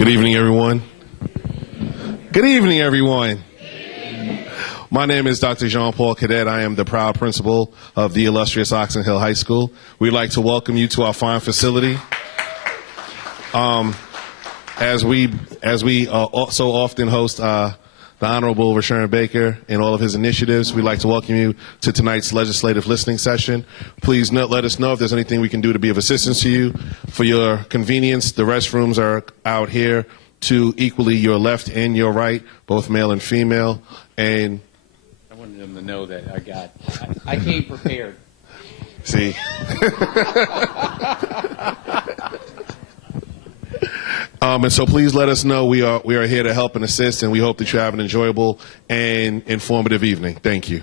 Good evening, everyone. Good evening, everyone. My name is Dr. Jean-Paul Cadet. I am the proud principal of the illustrious Oxon Hill High School. We'd like to welcome you to our fine facility. As we so often host the Honorable Rashawn Baker and all of his initiatives, we'd like to welcome you to tonight's legislative listening session. Please let us know if there's anything we can do to be of assistance to you. For your convenience, the restrooms are out here to equally your left and your right, both male and female. And I wanted them to know that I came prepared. See. And so please let us know. We are here to help and assist, and we hope that you have an enjoyable and informative evening. Thank you.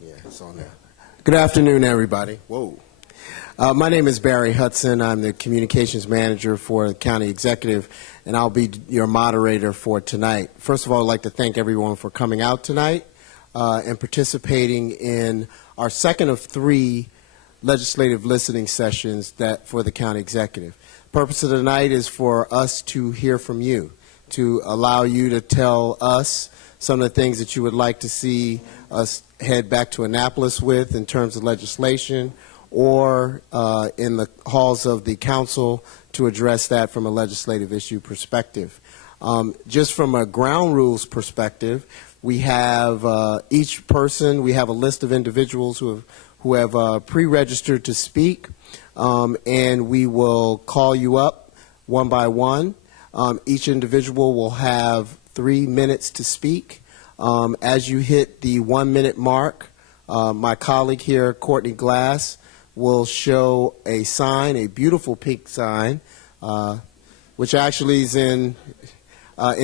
Yeah, it's on there. Good afternoon, everybody. Whoa. My name is Barry Hudson. I'm the communications manager for the county executive, and I'll be your moderator for tonight. First of all, I'd like to thank everyone for coming out tonight and participating in our second of 3 legislative listening sessions for the county executive. The purpose of tonight is for us to hear from you, to allow you to tell us some of the things that you would like to see us head back to Annapolis with in terms of legislation, or in the halls of the council to address that from a legislative issue perspective. Just from a ground rules perspective, we have each person, we have a list of individuals who have pre-registered to speak, and we will call you up one by one. Each individual will have 3 minutes to speak. As you hit the 1-minute mark, my colleague here, Courtney Glass, will show a sign, a beautiful pink sign, which actually is in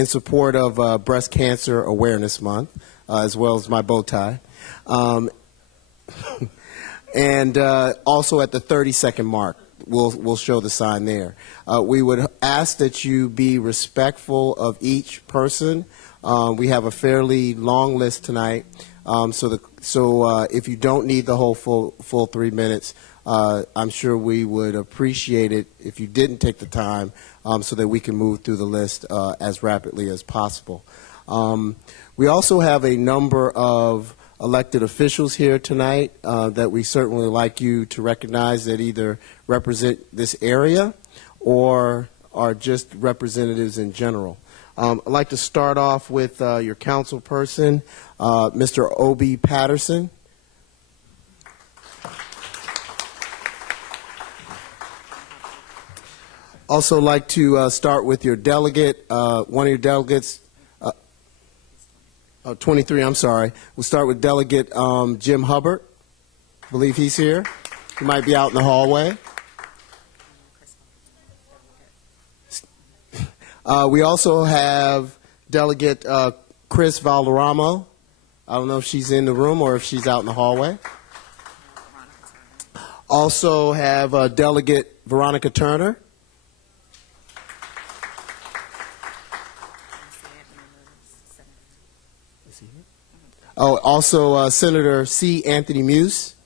support of Breast Cancer Awareness Month, as well as my bow tie. And also at the 30-second mark, we'll show the sign there. We would ask that you be respectful of each person. We have a fairly long list tonight, so if you don't need the whole full 3 minutes, I'm sure we would appreciate it if you didn't take the time, so that we can move through the list as rapidly as possible. We also have a number of elected officials here tonight that we certainly like you to recognize, that either represent this area or are just representatives in general. I'd like to start off with your council person, Mr. Obi Patterson. Also like to start with your delegate, one of your delegates, 23, I'm sorry. We'll start with Delegate Jim Hubbard. I believe he's here. He might be out in the hallway. We also have Delegate Chris Valderramo. I don't know if she's in the room or if she's out in the hallway. Also have Delegate Veronica Turner. Oh, also Senator C. Anthony Muse.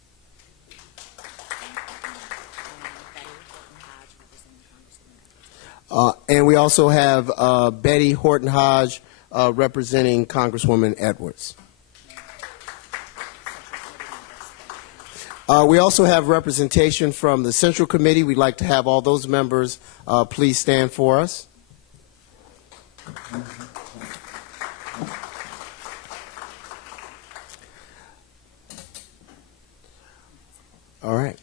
And we also have Betty Horton Hodge representing Congresswoman Edwards. We also have representation from the Central Committee. We'd like to have all those members please stand for us. All right.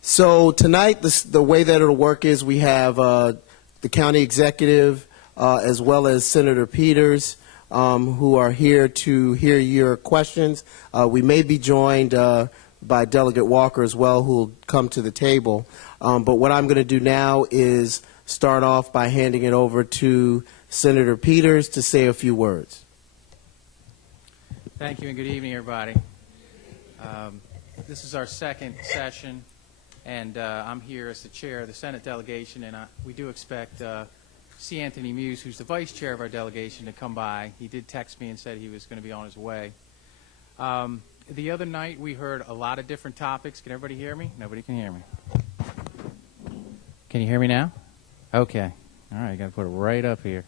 So tonight, the way that it'll work is we have the county executive as well as Senator Peters who are here to hear your questions. We may be joined by Delegate Walker as well, who will come to the table. But what I'm going to do now is start off by handing it over to Senator Peters to say a few words. Thank you and good evening, everybody. This is our second session and I'm here as the chair of the Senate delegation, and we do expect C. Anthony Muse, who's the vice chair of our delegation, to come by. He did text me and said he was going to be on his way. The other night, we heard a lot of different topics. Can everybody hear me? Nobody can hear me. Can you hear me now? Okay. All right, I got to put it right up here.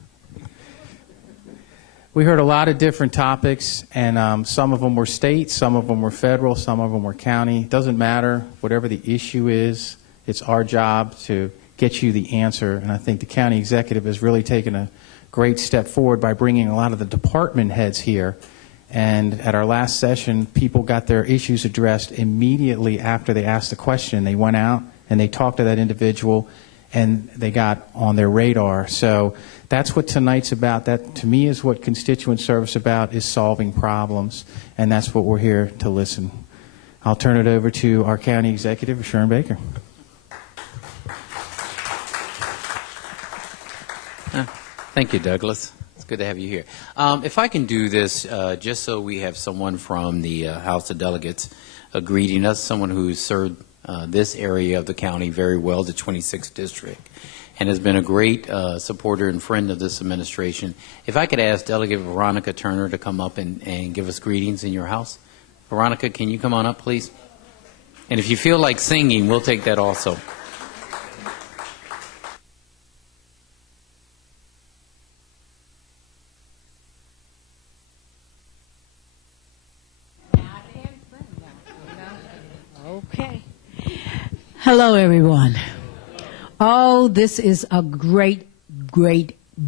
We heard a lot of different topics, and some of them were state, some of them were federal, some of them were county. It doesn't matter. Whatever the issue is, it's our job to get you the answer. And I think the county executive has really taken a great step forward by bringing a lot of the department heads here. And at our last session, people got their issues addressed immediately after they asked the question. They went out and they talked to that individual, and they got on their radar. So that's what tonight's about. That, to me, is what constituent service about, is solving problems, and that's what we're here to listen. I'll turn it over to our county executive, Sharon Baker. Thank you, Douglas. It's good to have you here. If I can do this, just so we have someone from the House of Delegates greeting us, someone who's served this area of the county very well, the 26th District, and has been a great supporter and friend of this administration. If I could ask Delegate Veronica Turner to come up and give us greetings in your house. Veronica, can you come on up, please? And if you feel like singing, we'll take that also. Okay. Hello, everyone. Oh, this is a great,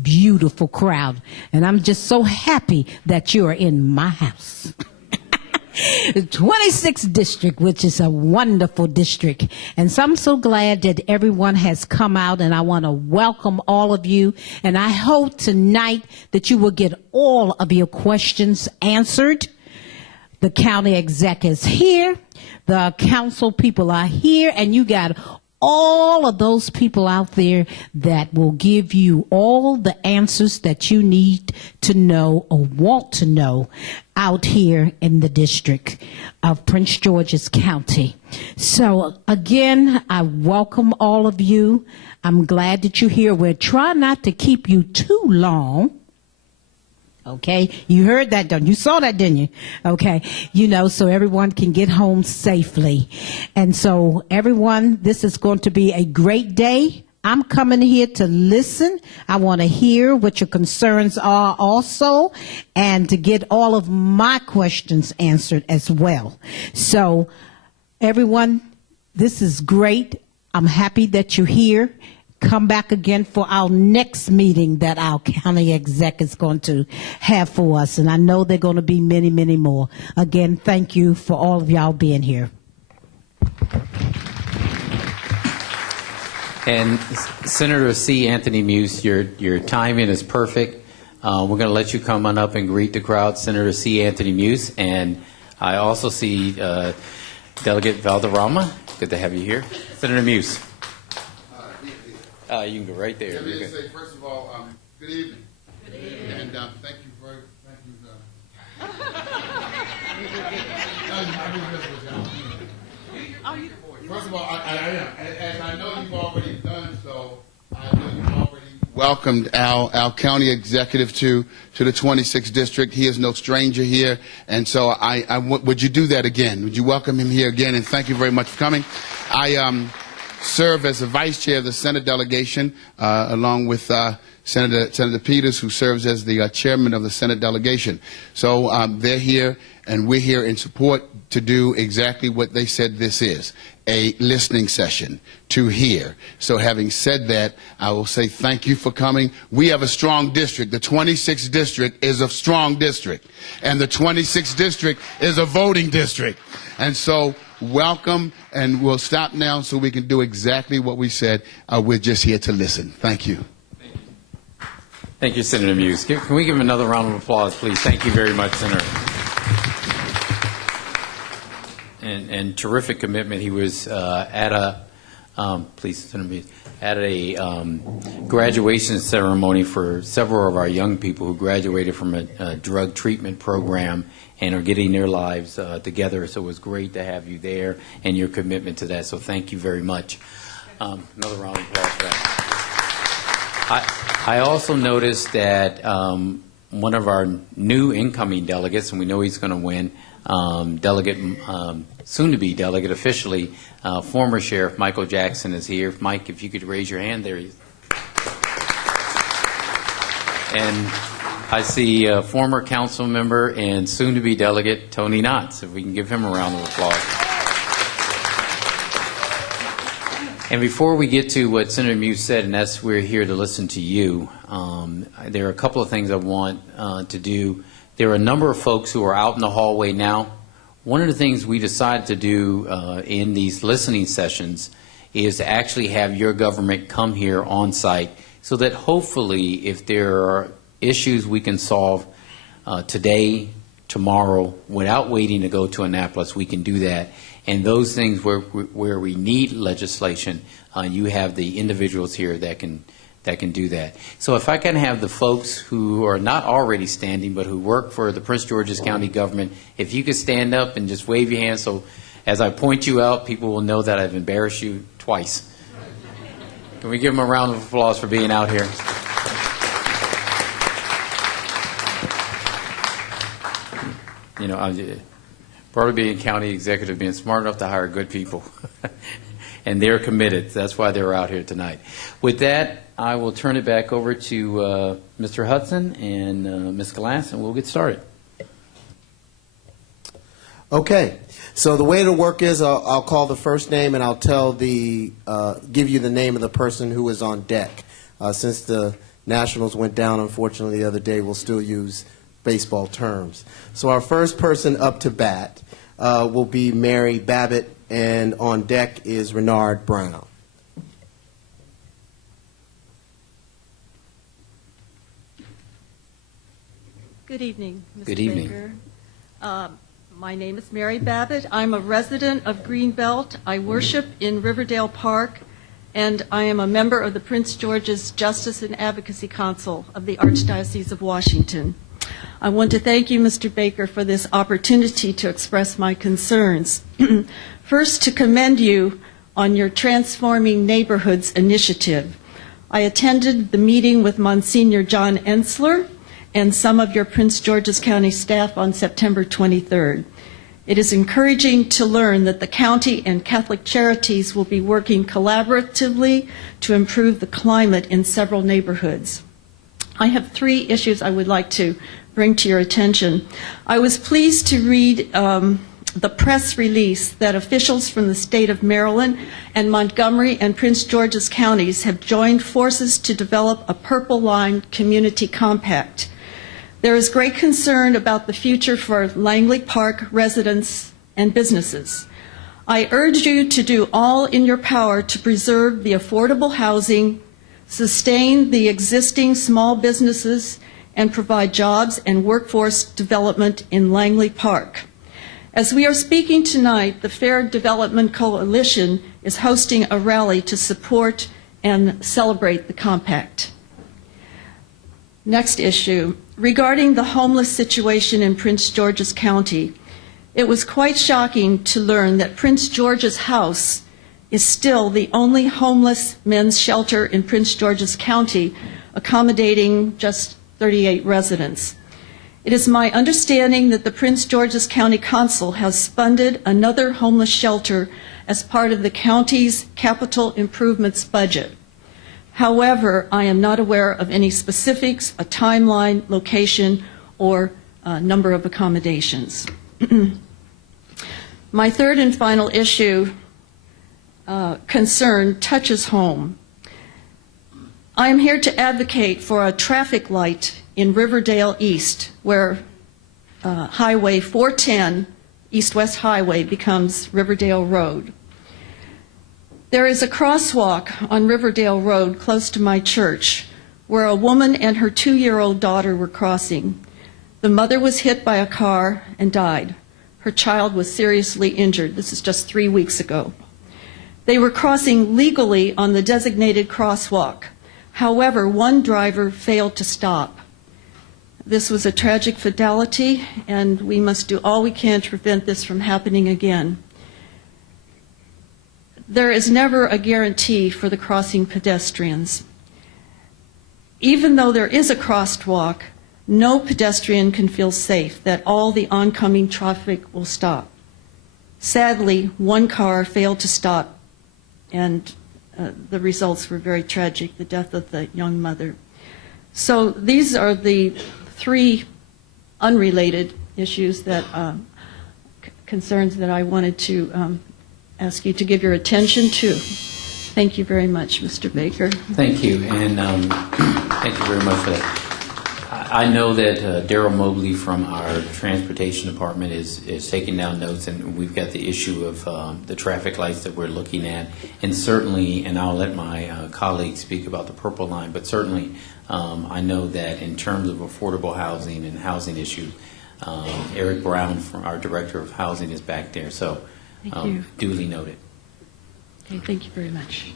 beautiful crowd. And I'm just so happy that you are in my house. The 26th District, which is a wonderful district. And so I'm so glad that everyone has come out, and I want to welcome all of you. And I hope tonight that you will get all of your questions answered. The county exec is here. The council people are here, and you got all of those people out there that will give you all the answers that you need to know or want to know out here in the district of Prince George's County. So again, I welcome all of you. I'm glad that you're here. We're trying not to keep you too long. Okay, you heard that, don't you? You saw that, didn't you? Okay, you know, so everyone can get home safely. And so everyone, this is going to be a great day. I'm coming here to listen. I want to hear what your concerns are also, and to get all of my questions answered as well. So everyone, this is great. I'm happy that you're here. Come back again for our next meeting that our county exec is going to have for us. And I know there are going to be many, many more. Again, thank you for all of y'all being here. And Senator C. Anthony Muse, your timing is perfect. We're going to let you come on up and greet the crowd, Senator C. Anthony Muse. And I also see Delegate Valderrama. Good to have you here. Senator Muse. You can go right there. Let me just say, first of all, good evening. Good evening. And thank you very First of all, as I know you've already done so, I know you've already welcomed our county executive to the 26th District. He is no stranger here, and so would you do that again? Would you welcome him here again? And thank you very much for coming. I serve as the vice chair of the Senate delegation, along with Senator Peters, who serves as the chairman of the Senate delegation. So they're here, and we're here in support to do exactly what they said this is, a listening session to hear. So having said that, I will say thank you for coming. We have a strong district. The 26th District is a strong district, and the 26th District is a voting district. And so welcome, and we'll stop now so we can do exactly what we said. We're just here to listen. Thank you. Thank you, Senator Muse. Can we give him another round of applause, please? Thank you very much, Senator. And terrific commitment. He was at please send me, at a graduation ceremony for several of our young people who graduated from a drug treatment program and are getting their lives together. So it was great to have you there and your commitment to that. So thank you very much. Another round of applause for that. I also noticed that one of our new incoming delegates, and we know he's going to win, soon-to-be delegate officially, former Sheriff Michael Jackson is here. Mike, if you could raise your hand there. And I see former council member and soon-to-be delegate Tony Knotts. If we can give him a round of applause. And before we get to what Senator Muse said, and that's we're here to listen to you, there are a couple of things I want to do. There are a number of folks who are out in the hallway now. One of the things we decided to do in these listening sessions is to actually have your government come here on site so that hopefully if there are issues we can solve today, tomorrow, without waiting to go to Annapolis, we can do that. And those things where we need legislation, you have the individuals here that can do that. So if I can have the folks who are not already standing but who work for the Prince George's County government, if you could stand up and just wave your hand so as I point you out, people will know that I've embarrassed you twice. Can we give them a round of applause for being out here? You know, part of being county executive, being smart enough to hire good people. And they're committed. That's why they're out here tonight. With that, I will turn it back over to Mr. Hudson and Ms. Glass, and we'll get started. Okay, so the way it'll work is I'll call the first name and I'll tell give you the name of the person who is on deck. Since the Nationals went down, unfortunately, the other day, we'll still use baseball terms. So our first person up to bat will be Mary Babbitt, and on deck is Renard Brown. Good evening, Mr. Good evening. Baker. My name is Mary Babbitt. I'm a resident of Greenbelt. I worship in Riverdale Park, and I am a member of the Prince George's Justice and Advocacy Council of the Archdiocese of Washington. I want to thank you, Mr. Baker, for this opportunity to express my concerns. First, to commend you on your Transforming Neighborhoods initiative. I attended the meeting with Monsignor John Ensler and some of your Prince George's County staff on September 23rd. It is encouraging to learn that the county and Catholic Charities will be working collaboratively to improve the climate in several neighborhoods. I have 3 issues I would like to bring to your attention. I was pleased to read the press release that officials from the state of Maryland and Montgomery and Prince George's counties have joined forces to develop a Purple Line Community Compact. There is great concern about the future for Langley Park residents and businesses. I urge you to do all in your power to preserve the affordable housing, sustain the existing small businesses, and provide jobs and workforce development in Langley Park. As we are speaking tonight, the Fair Development Coalition is hosting a rally to support and celebrate the compact. Next issue, regarding the homeless situation in Prince George's County, it was quite shocking to learn that Prince George's House is still the only homeless men's shelter in Prince George's County, accommodating just 38 residents. It is my understanding that the Prince George's County Council has funded another homeless shelter as part of the county's capital improvements budget. However, I am not aware of any specifics, a timeline, location, or number of accommodations. My third and final issue concern touches home. I am here to advocate for a traffic light in Riverdale East, where Highway 410, East-West Highway, becomes Riverdale Road. There is a crosswalk on Riverdale Road close to my church where a woman and her 2-year-old daughter were crossing. The mother was hit by a car and died. Her child was seriously injured. This is just 3 weeks ago. They were crossing legally on the designated crosswalk. However, one driver failed to stop. This was a tragic fatality, and we must do all we can to prevent this from happening again. There is never a guarantee for the crossing pedestrians. Even though there is a crosswalk, no pedestrian can feel safe that all the oncoming traffic will stop. Sadly, one car failed to stop, and the results were very tragic, the death of the young mother. So these are the three unrelated issues that concerns that I wanted to ask you to give your attention to. Thank you very much, Mr. Baker. Thank you, and thank you very much for that. I know that Daryl Mobley from our transportation department is taking down notes, and we've got the issue of the traffic lights that we're looking at, and certainly, and I'll let my colleagues speak about the purple line, but certainly I know that in terms of affordable housing and housing issues, Eric Brown, from our Director of Housing, is back there, so Thank you. duly noted. Okay, thank you very much.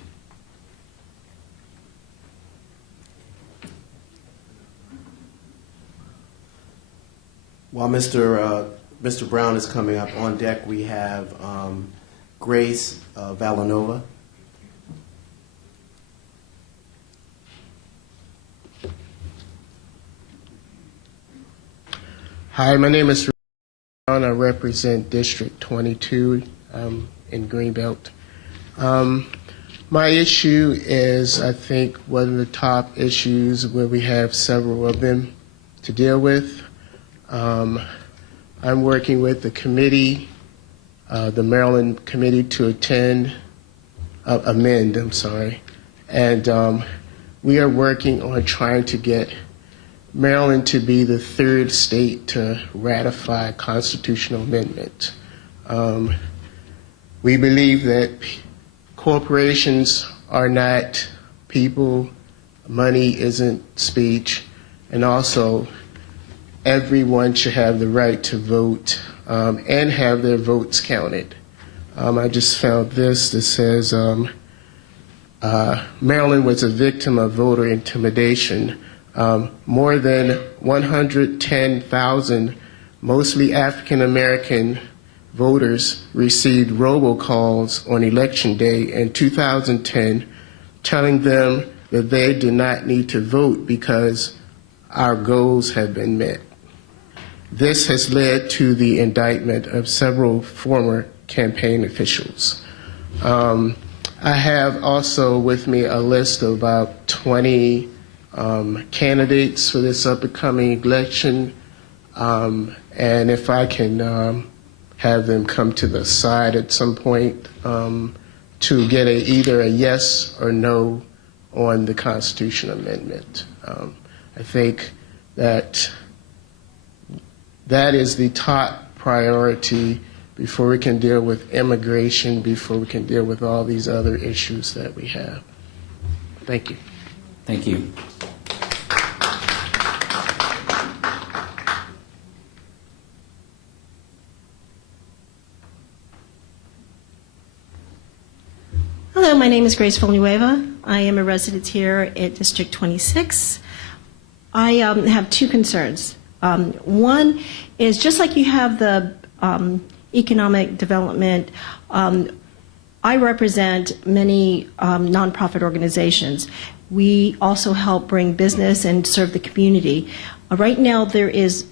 While Mr. Brown is coming up, on deck we have Grace Villanova. Hi, my name is Brown. I represent District 22 in Greenbelt. My issue is, I think, one of the top issues where we have several of them to deal with. I'm working with the committee, the Maryland committee, to amend, and we are working on trying to get Maryland to be the third state to ratify a constitutional amendment. We believe that corporations are not people, money isn't speech, and also everyone should have the right to vote and have their votes counted. I just found this that says Maryland was a victim of voter intimidation. More than 110,000, mostly African American voters, received robocalls on Election Day in 2010 telling them that they did not need to vote because our goals have been met. This has led to the indictment of several former campaign officials. I have also with me a list of about 20 candidates for this upcoming election, and if I can have them come to the side at some point to get either a yes or no on the Constitution Amendment. I think that is the top priority before we can deal with immigration, before we can deal with all these other issues that we have. Thank you. Thank you. Hello, my name is Grace Villanueva. I am a resident here at District 26. I have two concerns. One is, just like you have the economic development, I represent many nonprofit organizations. We also help bring business and serve the community. Right now, there is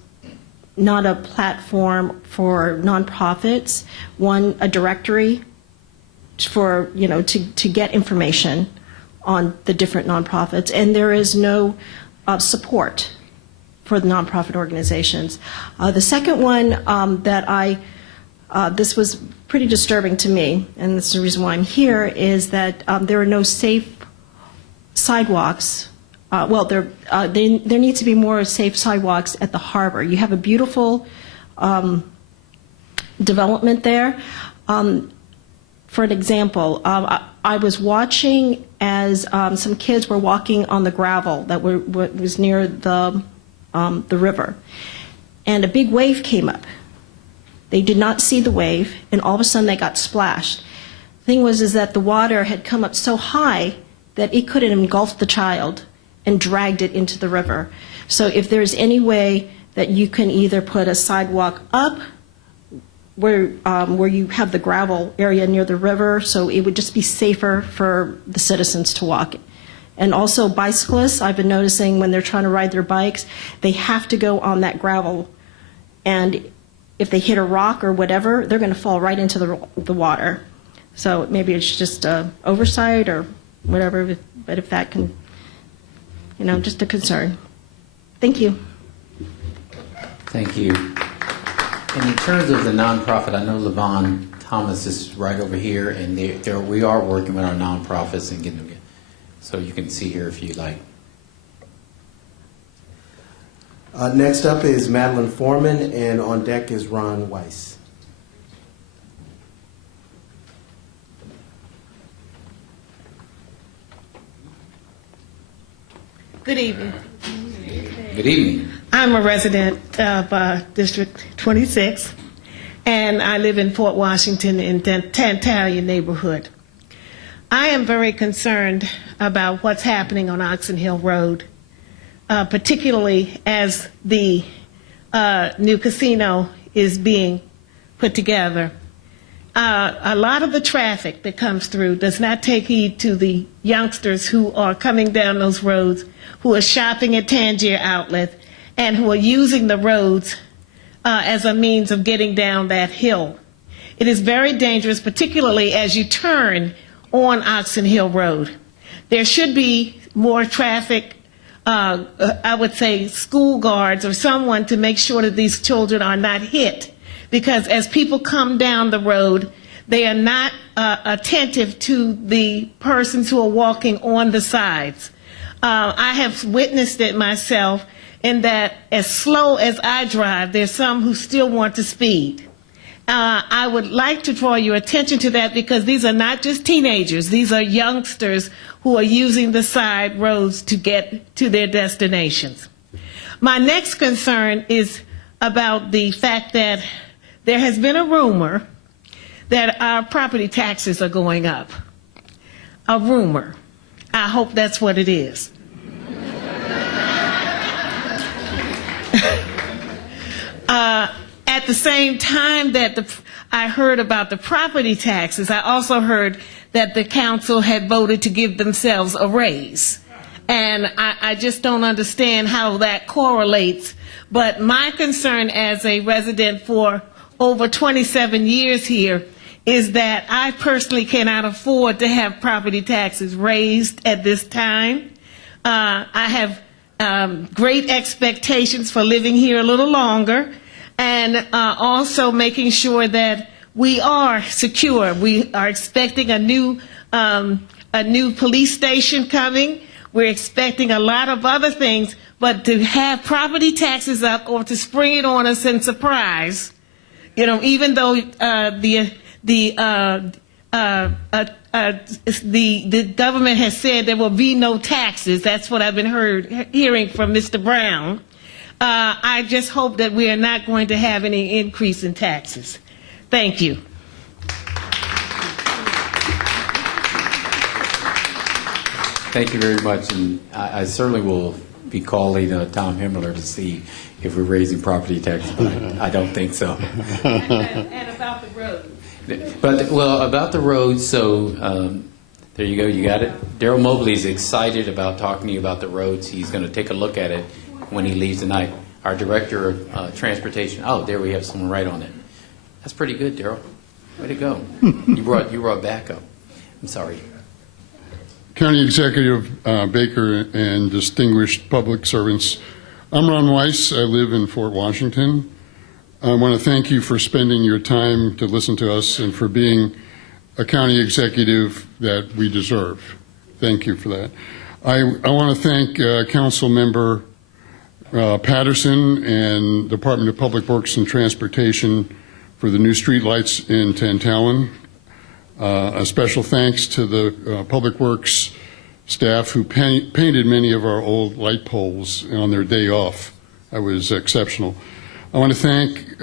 not a platform for nonprofits, a directory for, to get information on the different nonprofits, and there is no support for the nonprofit organizations. The second one this was pretty disturbing to me, and this is the reason why I'm here, is that there are no safe sidewalks. There needs to be more safe sidewalks at the harbor. You have a beautiful development there. For an example, I was watching as some kids were walking on the gravel that was near the river, and a big wave came up. They did not see the wave, and all of a sudden they got splashed. thing was is that the water had come up so high that it could have engulfed the child and dragged it into the river. So if there's any way that you can either put a sidewalk up where you have the gravel area near the river, so it would just be safer for the citizens to walk. And also bicyclists, I've been noticing when they're trying to ride their bikes, they have to go on that gravel. And if they hit a rock or whatever, they're going to fall right into the water. So maybe it's just oversight or whatever, but if that can, just a concern. Thank you. Thank you. And in terms of the nonprofit, I know Levon Thomas is right over here, and we are working with our nonprofits and getting them. So you can see here if you like. Next up is Madeline Foreman, and on deck is Ron Weiss. Good evening. Good evening. I'm a resident of District 26, and I live in Fort Washington in the Tantalia neighborhood. I am very concerned about what's happening on Oxon Hill Road, particularly as the new casino is being put together. A lot of the traffic that comes through does not take heed to the youngsters who are coming down those roads, who are shopping at Tangier Outlet, and who are using the roads as a means of getting down that hill. It is very dangerous, particularly as you turn on Oxon Hill Road. There should be more traffic, I would say school guards or someone to make sure that these children are not hit. Because as people come down the road, they are not attentive to the persons who are walking on the sides. I have witnessed it myself in that as slow as I drive, there's some who still want to speed. I would like to draw your attention to that because these are not just teenagers. These are youngsters who are using the side roads to get to their destinations. My next concern is about the fact that there has been a rumor that our property taxes are going up. A rumor. I hope that's what it is. At the same time that I heard about the property taxes, I also heard that the council had voted to give themselves a raise. And I just don't understand how that correlates. But my concern as a resident for over 27 years here is that I personally cannot afford to have property taxes raised at this time. I have great expectations for living here a little longer, and also making sure that we are secure. We are expecting a new police station coming. We're expecting a lot of other things, but to have property taxes up or to spring it on us in surprise, even though the government has said there will be no taxes. That's what I've been hearing from Mr. Brown. I just hope that we are not going to have any increase in taxes. Thank you. Thank you very much, and I certainly will be calling Tom Himmler to see if we're raising property taxes, but I don't think so. And about the road. About the roads, so there you go, you got it. Daryl Mobley is excited about talking to you about the roads. He's going to take a look at it when he leaves tonight. Our Director of Transportation, there we have someone right on it. That's pretty good, Daryl. Way to go. You brought backup. I'm sorry. County Executive Baker and distinguished public servants, I'm Ron Weiss. I live in Fort Washington. I want to thank you for spending your time to listen to us and for being a county executive that we deserve. Thank you for that. I want to thank Council Member Patterson and Department of Public Works and Transportation for the new street lights in Tantalon. A special thanks to the Public Works staff who painted many of our old light poles on their day off. That was exceptional. I want to thank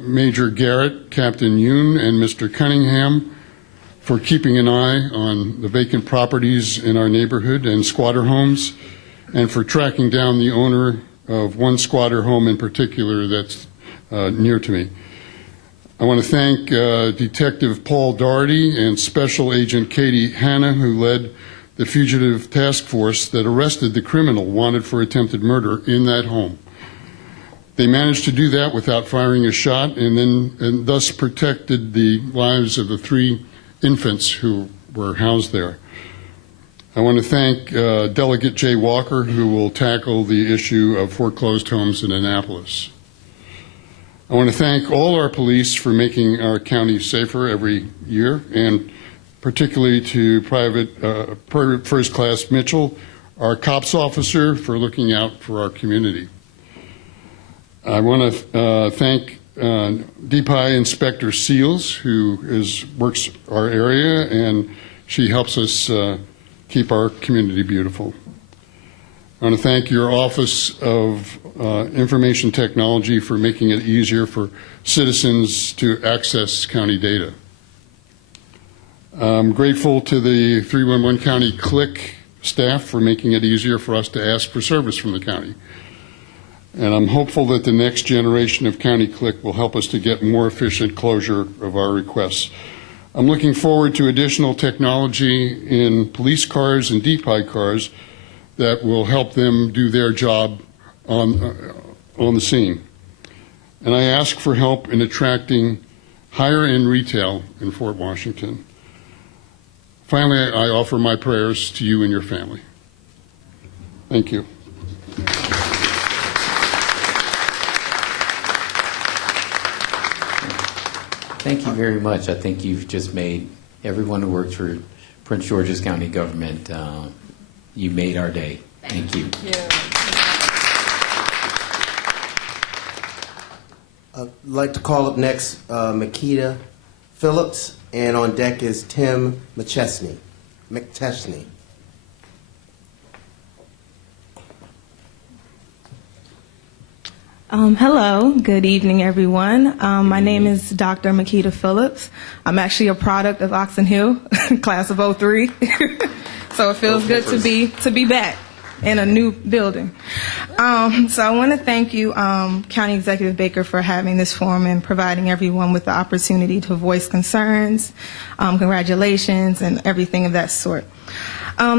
Major Garrett, Captain Yoon, and Mr. Cunningham for keeping an eye on the vacant properties in our neighborhood and squatter homes, and for tracking down the owner of one squatter home in particular that's near to me. I want to thank Detective Paul Doherty and Special Agent Katie Hanna, who led the fugitive task force that arrested the criminal wanted for attempted murder in that home. They managed to do that without firing a shot, and thus protected the lives of the 3 infants who were housed there. I want to thank Delegate Jay Walker, who will tackle the issue of foreclosed homes in Annapolis. I want to thank all our police for making our county safer every year, and particularly to Private First Class Mitchell, our COPS officer, for looking out for our community. I want to thank DPI Inspector Seals, who works our area, and she helps us keep our community beautiful. I want to thank your Office of Information Technology for making it easier for citizens to access county data. I'm grateful to the 311 County CLIC staff for making it easier for us to ask for service from the county. And I'm hopeful that the next generation of County CLIC will help us to get more efficient closure of our requests. I'm looking forward to additional technology in police cars and DPI cars that will help them do their job on the scene. And I ask for help in attracting higher-end retail in Fort Washington. Finally, I offer my prayers to you and your family. Thank you. Thank you very much. I think you've just made everyone who works for Prince George's County government, you made our day. Thank you. I'd like to call up next Makita Phillips, and on deck is Tim McChesney. Hello, good evening, everyone. My name is Dr. Makita Phillips. I'm actually a product of Oxon Hill, class of '03. So it feels good to be back in a new building. So I want to thank you, County Executive Baker, for having this forum and providing everyone with the opportunity to voice concerns. Congratulations and everything of that sort.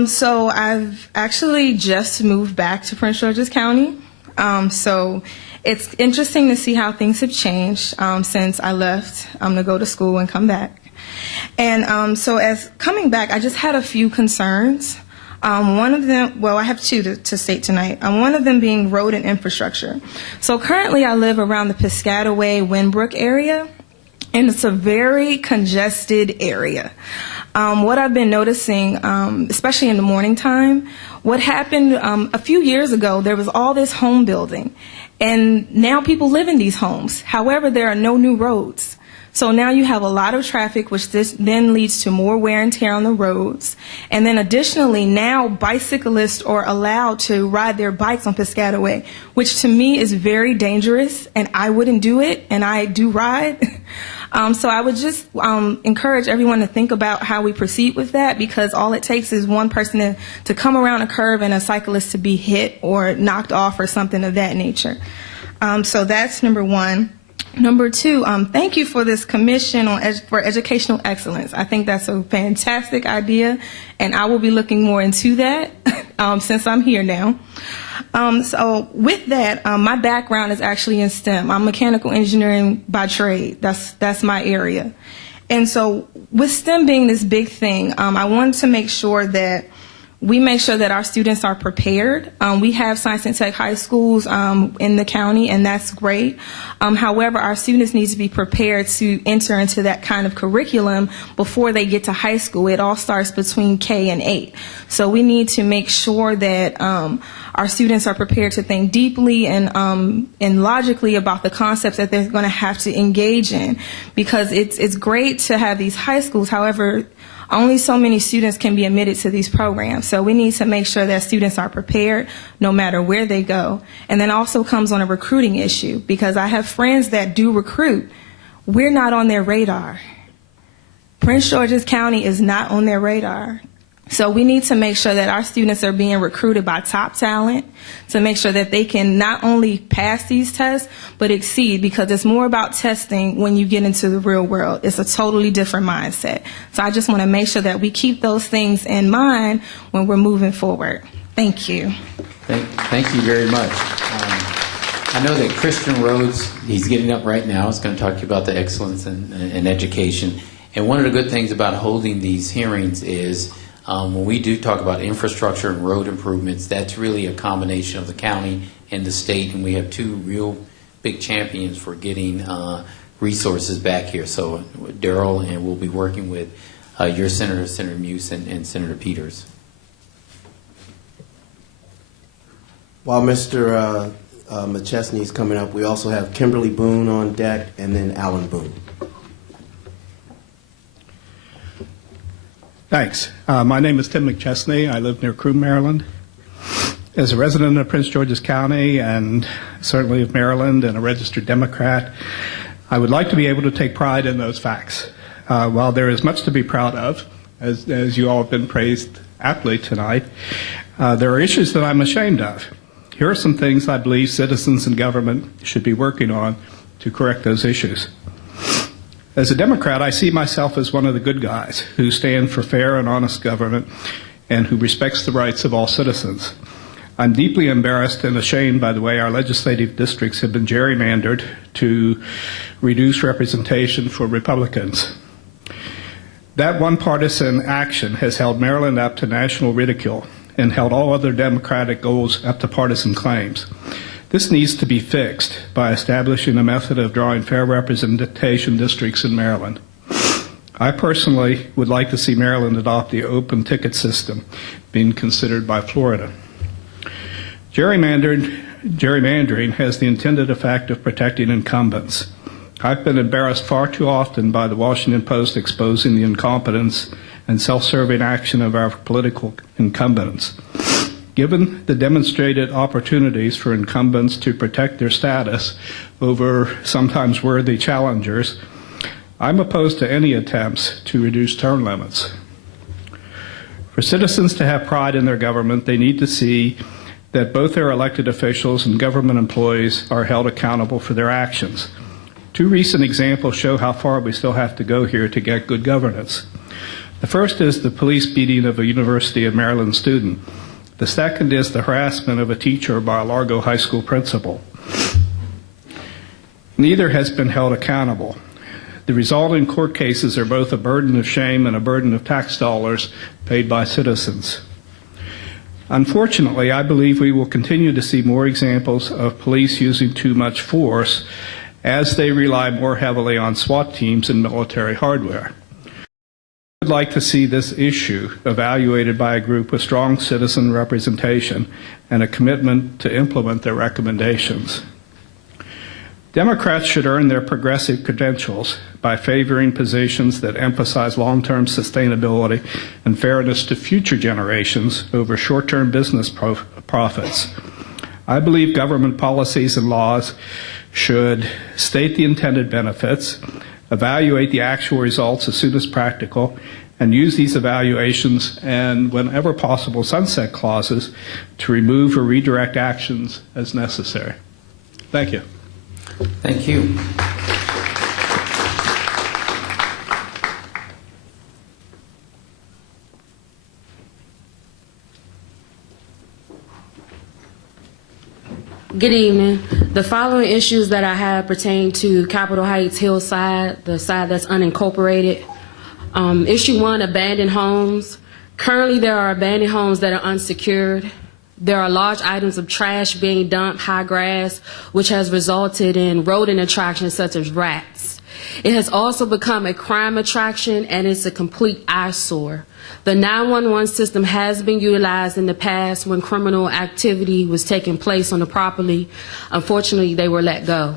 So I've actually just moved back to Prince George's County. So it's interesting to see how things have changed since I left to go to school and come back. And so as coming back, I just had a few concerns. One of them, well, I have two to state tonight. One of them being road and infrastructure. So currently I live around the Piscataway, Winbrook area, and it's a very congested area. What I've been noticing, especially in the morning time, what happened a few years ago, there was all this home building, and now people live in these homes. However, there are no new roads. So now you have a lot of traffic, which this then leads to more wear and tear on the roads. And then additionally, now bicyclists are allowed to ride their bikes on Piscataway, which to me is very dangerous, and I wouldn't do it, and I do ride. So I would just encourage everyone to think about how we proceed with that, because all it takes is one person to come around a curve and a cyclist to be hit or knocked off or something of that nature. So that's number one. Number two, thank you for this commission for educational excellence. I think that's a fantastic idea, and I will be looking more into that since I'm here now. So with that, my background is actually in STEM. I'm mechanical engineering by trade. That's my area. And so with STEM being this big thing, I wanted to make sure that we make sure that our students are prepared. We have science and tech high schools in the county, and that's great. However, our students need to be prepared to enter into that kind of curriculum before they get to high school. It all starts between K and 8. So we need to make sure that our students are prepared to think deeply and logically about the concepts that they're going to have to engage in, because it's great to have these high schools. However, only so many students can be admitted to these programs. So we need to make sure that students are prepared no matter where they go. And then also comes on a recruiting issue, because I have friends that do recruit. We're not on their radar. Prince George's County is not on their radar. So we need to make sure that our students are being recruited by top talent to make sure that they can not only pass these tests, but exceed, because it's more about testing when you get into the real world. It's a totally different mindset. So I just want to make sure that we keep those things in mind when we're moving forward. Thank you. Thank you very much. I know that Christian Rhodes, he's getting up right now, is going to talk to you about the excellence in education. And one of the good things about holding these hearings is when we do talk about infrastructure and road improvements, that's really a combination of the county and the state, and we have two real big champions for getting resources back here. So Darrell, and we'll be working with your Senator, Senator Muse, and Senator Peters. While Mr. McChesney is coming up, we also have Kimberly Boone on deck, and then Alan Boone. Thanks. My name is Tim McChesney. I live near Croom, Maryland. As a resident of Prince George's County and certainly of Maryland and a registered Democrat, I would like to be able to take pride in those facts. While there is much to be proud of, as you all have been praised aptly tonight, there are issues that I'm ashamed of. Here are some things I believe citizens and government should be working on to correct those issues. As a Democrat, I see myself as one of the good guys who stand for fair and honest government and who respects the rights of all citizens. I'm deeply embarrassed and ashamed by the way our legislative districts have been gerrymandered to reduce representation for Republicans. That one partisan action has held Maryland up to national ridicule and held all other Democratic goals up to partisan claims. This needs to be fixed by establishing a method of drawing fair representation districts in Maryland. I personally would like to see Maryland adopt the open ticket system being considered by Florida. Gerrymandering has the intended effect of protecting incumbents. I've been embarrassed far too often by the Washington Post exposing the incompetence and self-serving action of our political incumbents. Given the demonstrated opportunities for incumbents to protect their status over sometimes worthy challengers, I'm opposed to any attempts to reduce term limits. For citizens to have pride in their government, they need to see that both their elected officials and government employees are held accountable for their actions. Two recent examples show how far we still have to go here to get good governance. The first is the police beating of a University of Maryland student. The second is the harassment of a teacher by a Largo High School principal. Neither has been held accountable. The resulting court cases are both a burden of shame and a burden of tax dollars paid by citizens. Unfortunately, I believe we will continue to see more examples of police using too much force as they rely more heavily on SWAT teams and military hardware. I would like to see this issue evaluated by a group with strong citizen representation and a commitment to implement their recommendations. Democrats should earn their progressive credentials by favoring positions that emphasize long-term sustainability and fairness to future generations over short-term business profits. I believe government policies and laws should state the intended benefits, evaluate the actual results as soon as practical, and use these evaluations and, whenever possible, sunset clauses to remove or redirect actions as necessary. Thank you. Thank you. Good evening. The following issues that I have pertain to Capitol Heights Hillside, the side that's unincorporated. Issue 1, abandoned homes. Currently, there are abandoned homes that are unsecured. There are large items of trash being dumped, high grass, which has resulted in rodent attractions such as rats. It has also become a crime attraction, and it's a complete eyesore. The 911 system has been utilized in the past when criminal activity was taking place on the property. Unfortunately, they were let go.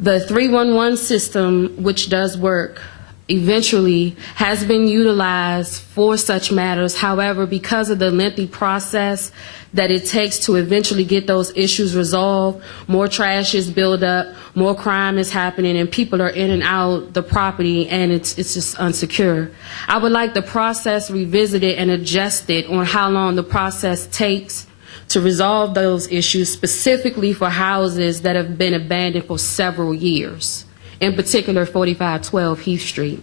The 311 system, which does work, eventually has been utilized for such matters. However, because of the lengthy process, that it takes to eventually get those issues resolved. More trash is built up, more crime is happening, and people are in and out the property, and it's just unsecure. I would like the process revisited and adjusted on how long the process takes to resolve those issues, specifically for houses that have been abandoned for several years, in particular 4512 Heath Street.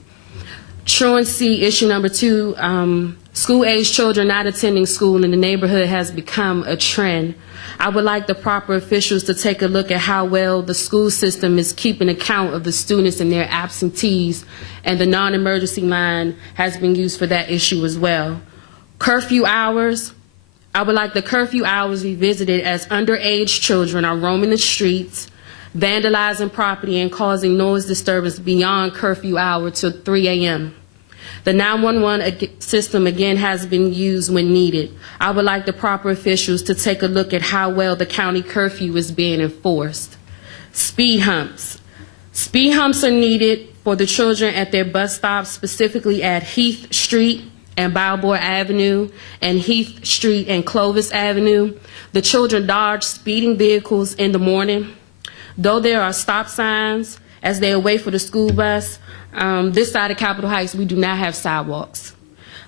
Truancy issue number 2, school-age children not attending school in the neighborhood has become a trend. I would like the proper officials to take a look at how well the school system is keeping account of the students and their absentees, and the non-emergency line has been used for that issue as well. Curfew hours. I would like the curfew hours revisited, as underage children are roaming the streets, vandalizing property, and causing noise disturbance beyond curfew hour till 3 a.m. The 911 system again has been used when needed. I would like the proper officials to take a look at how well the county curfew is being enforced. Speed humps. Speed humps are needed for the children at their bus stops, specifically at Heath Street and Balboa Avenue, and Heath Street and Clovis Avenue. The children dodge speeding vehicles in the morning. Though there are stop signs as they wait for the school bus, this side of Capitol Heights, we do not have sidewalks.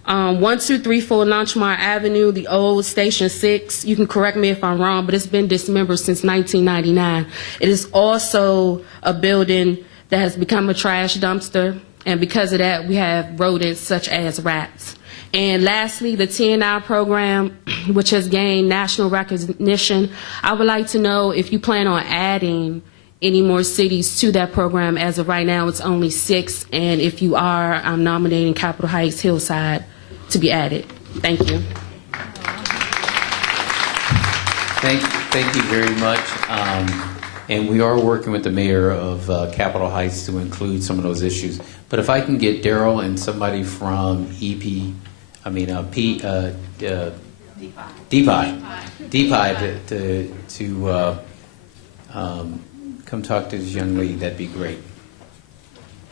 1234 Launchmar Avenue, the old Station 6, you can correct me if I'm wrong, but it's been dismembered since 1999. It is also a building that has become a trash dumpster, and because of that, we have rodents such as rats. And lastly, the TNI program, which has gained national recognition. I would like to know if you plan on adding any more cities to that program. As of right now, it's only 6, and if you are, I'm nominating Capitol Heights Hillside to be added. Thank you. Thank you very much. And we are working with the mayor of Capitol Heights to include some of those issues. But if I can get Daryl and somebody from DPI to come talk to this young lady, that'd be great.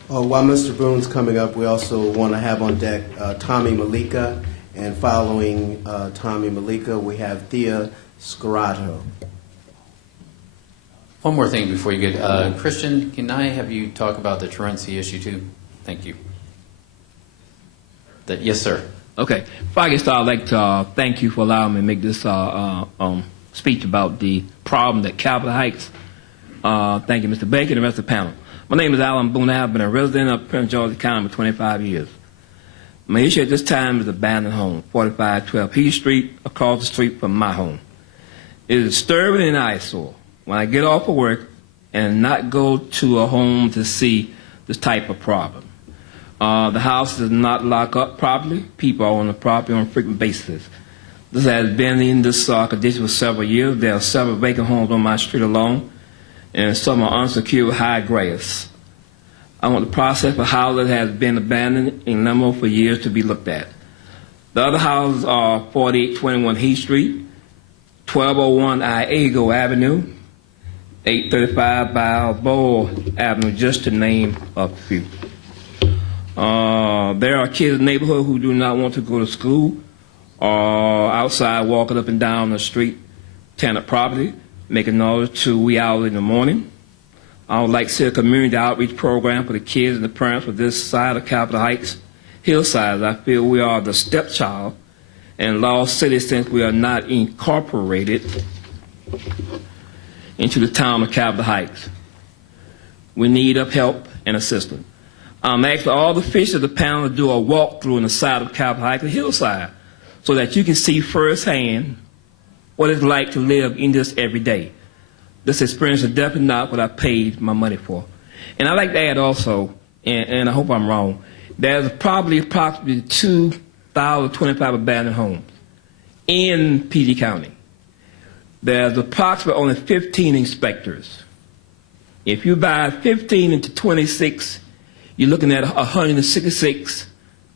While Mr. Boone's coming up, we also want to have on deck Tommy Malika, and following Tommy Malika, we have Thea Scarato. One more thing before you get, Christian, can I have you talk about the truancy issue too? Thank you. Yes, sir. Okay. Before I get started, I'd like to thank you for allowing me to make this speech about the problem at Capitol Heights. Thank you, Mr. Baker, and the rest of the panel. My name is Alan Boone. I have been a resident of Prince George's County for 25 years. My issue at this time is abandoned home, 4512 Heath Street, across the street from my home. It is disturbing and eyesore when I get off of work and not go to a home to see this type of problem. The house does not lock up properly. People are on the property on a frequent basis. This has been in this condition for several years. There are several vacant homes on my street alone, and some are unsecured with high grass. I want the process for houses that has been abandoned in limbo for years to be looked at. The other houses are 4821 Heath Street, 1201 Iago Avenue, 835 Balboa Avenue, just to name a few. There are kids in the neighborhood who do not want to go to school or outside walking up and down the street, tenant property, making noise till wee hours in the morning. I would like to see a community outreach program for the kids and the parents for this side of Capitol Heights Hillside. I feel we are the stepchild and lost city since we are not incorporated into the town of Capitol Heights. We need help and assistance. I'm asking all the officials of the panel to do a walkthrough on the side of Capitol Heights Hillside so that you can see firsthand what it's like to live in this every day. This experience is definitely not what I paid my money for. And I'd like to add also, and I hope I'm wrong, there's probably approximately 2,025 abandoned homes in PG County. There's approximately only 15 inspectors. If you buy 15 into 26, you're looking at 166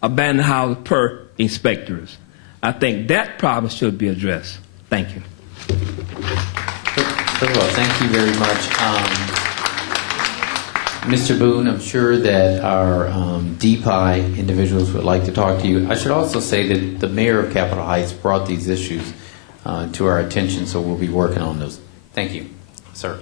abandoned houses per inspectors. I think that problem should be addressed. Thank you. Very well, thank you very much. Mr. Boone, I'm sure that our DPI individuals would like to talk to you. I should also say that the mayor of Capitol Heights brought these issues to our attention, so we'll be working on those. Thank you. Sir.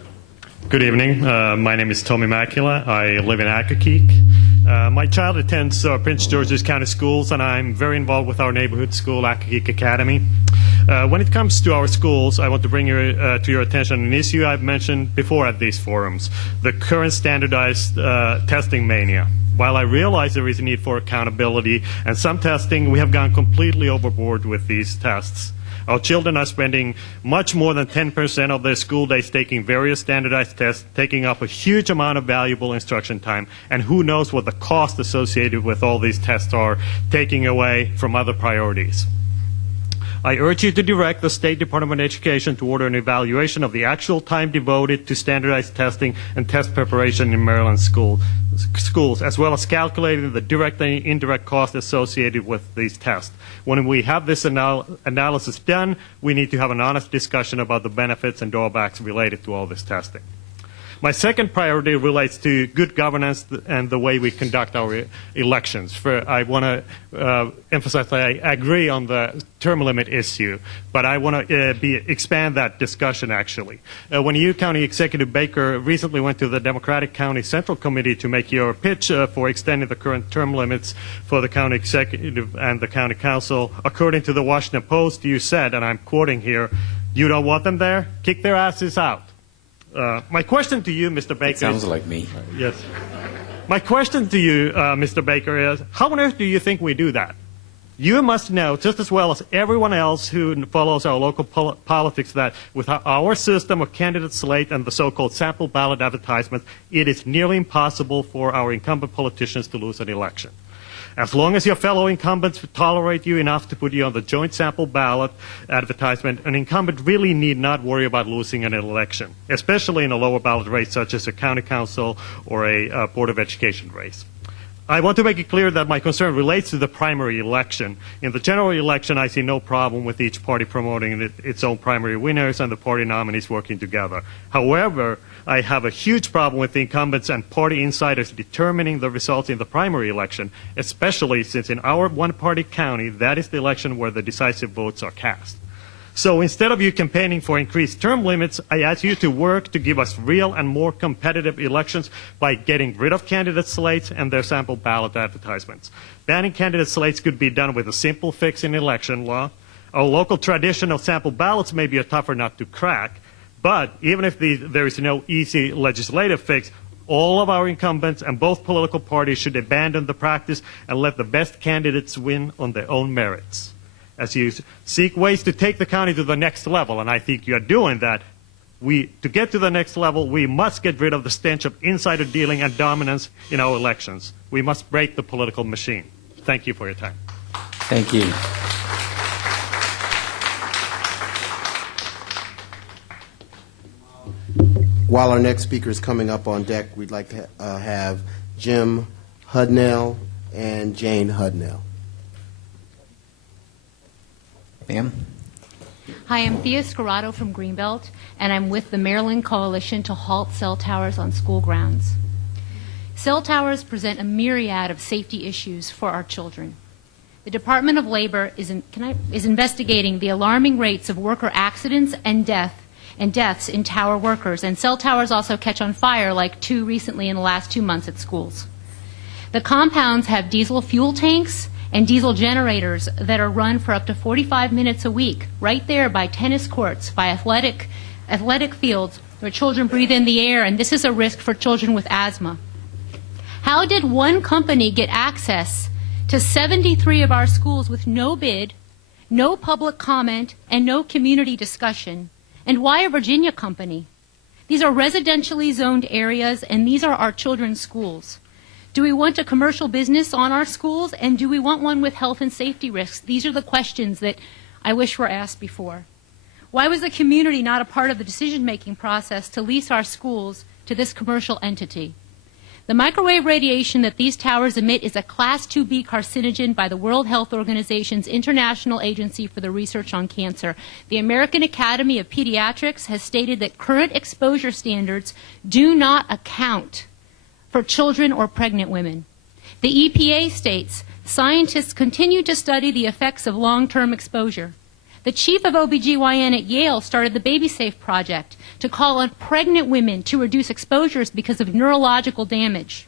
Good evening. My name is Tommy Makula. I live in Accokeek. My child attends Prince George's County Schools, and I'm very involved with our neighborhood school, Accokeek Academy. When it comes to our schools, I want to bring to your attention an issue I've mentioned before at these forums, the current standardized testing mania. While I realize there is a need for accountability and some testing, we have gone completely overboard with these tests. Our children are spending much more than 10% of their school days taking various standardized tests, taking up a huge amount of valuable instruction time, and who knows what the cost associated with all these tests are, taking away from other priorities. I urge you to direct the State Department of Education to order an evaluation of the actual time devoted to standardized testing and test preparation in Maryland schools, as well as calculating the direct and indirect costs associated with these tests. When we have this analysis done, we need to have an honest discussion about the benefits and drawbacks related to all this testing. My second priority relates to good governance and the way we conduct our elections. I want to emphasize that I agree on the term limit issue, but I want to expand that discussion, actually. When you, County Executive Baker, recently went to the Democratic County Central Committee to make your pitch for extending the current term limits for the County Executive and the County Council, according to the Washington Post, you said, and I'm quoting here, "You don't want them there? Kick their asses out." My question to you, Mr. Baker. Sounds like me. Yes. My question to you, Mr. Baker, is how on earth do you think we do that? You must know, just as well as everyone else who follows our local politics, that with our system of candidate slate and the so-called sample ballot advertisements, it is nearly impossible for our incumbent politicians to lose an election. As long as your fellow incumbents tolerate you enough to put you on the joint sample ballot advertisement, an incumbent really need not worry about losing an election, especially in a lower ballot race such as a county council or a Board of Education race. I want to make it clear that my concern relates to the primary election. In the general election, I see no problem with each party promoting its own primary winners and the party nominees working together. However, I have a huge problem with the incumbents and party insiders determining the results in the primary election, especially since in our one-party county, that is the election where the decisive votes are cast. So instead of you campaigning for increased term limits, I ask you to work to give us real and more competitive elections by getting rid of candidate slates and their sample ballot advertisements. Banning candidate slates could be done with a simple fix in election law. Our local tradition of sample ballots may be a tougher nut to crack, but even if there is no easy legislative fix, all of our incumbents and both political parties should abandon the practice and let the best candidates win on their own merits. As you seek ways to take the county to the next level, and I think you are doing that, to get to the next level, we must get rid of the stench of insider dealing and dominance in our elections. We must break the political machine. Thank you for your time. Thank you. While our next speaker is coming up on deck, we'd like to have Jim Hudnell and Jane Hudnell. Ma'am? Hi, I'm Thea Scarrato from Greenbelt, and I'm with the Maryland Coalition to Halt Cell Towers on School Grounds. Cell towers present a myriad of safety issues for our children. The Department of Labor is investigating the alarming rates of worker accidents and deaths in tower workers, and cell towers also catch on fire, like 2 recently in the last 2 months at schools. The compounds have diesel fuel tanks and diesel generators that are run for up to 45 minutes a week, right there by tennis courts, by athletic fields where children breathe in the air, and this is a risk for children with asthma. How did one company get access to 73 of our schools with no bid, no public comment, and no community discussion? And why a Virginia company? These are residentially zoned areas, and these are our children's schools. Do we want a commercial business on our schools, and do we want one with health and safety risks? These are the questions that I wish were asked before. Why was the community not a part of the decision-making process to lease our schools to this commercial entity? The microwave radiation that these towers emit is a Class 2B carcinogen by the World Health Organization's International Agency for the Research on Cancer. The American Academy of Pediatrics has stated that current exposure standards do not account for children or pregnant women. The EPA states scientists continue to study the effects of long-term exposure. The chief of OBGYN at Yale started the Baby Safe Project to call on pregnant women to reduce exposures because of neurological damage.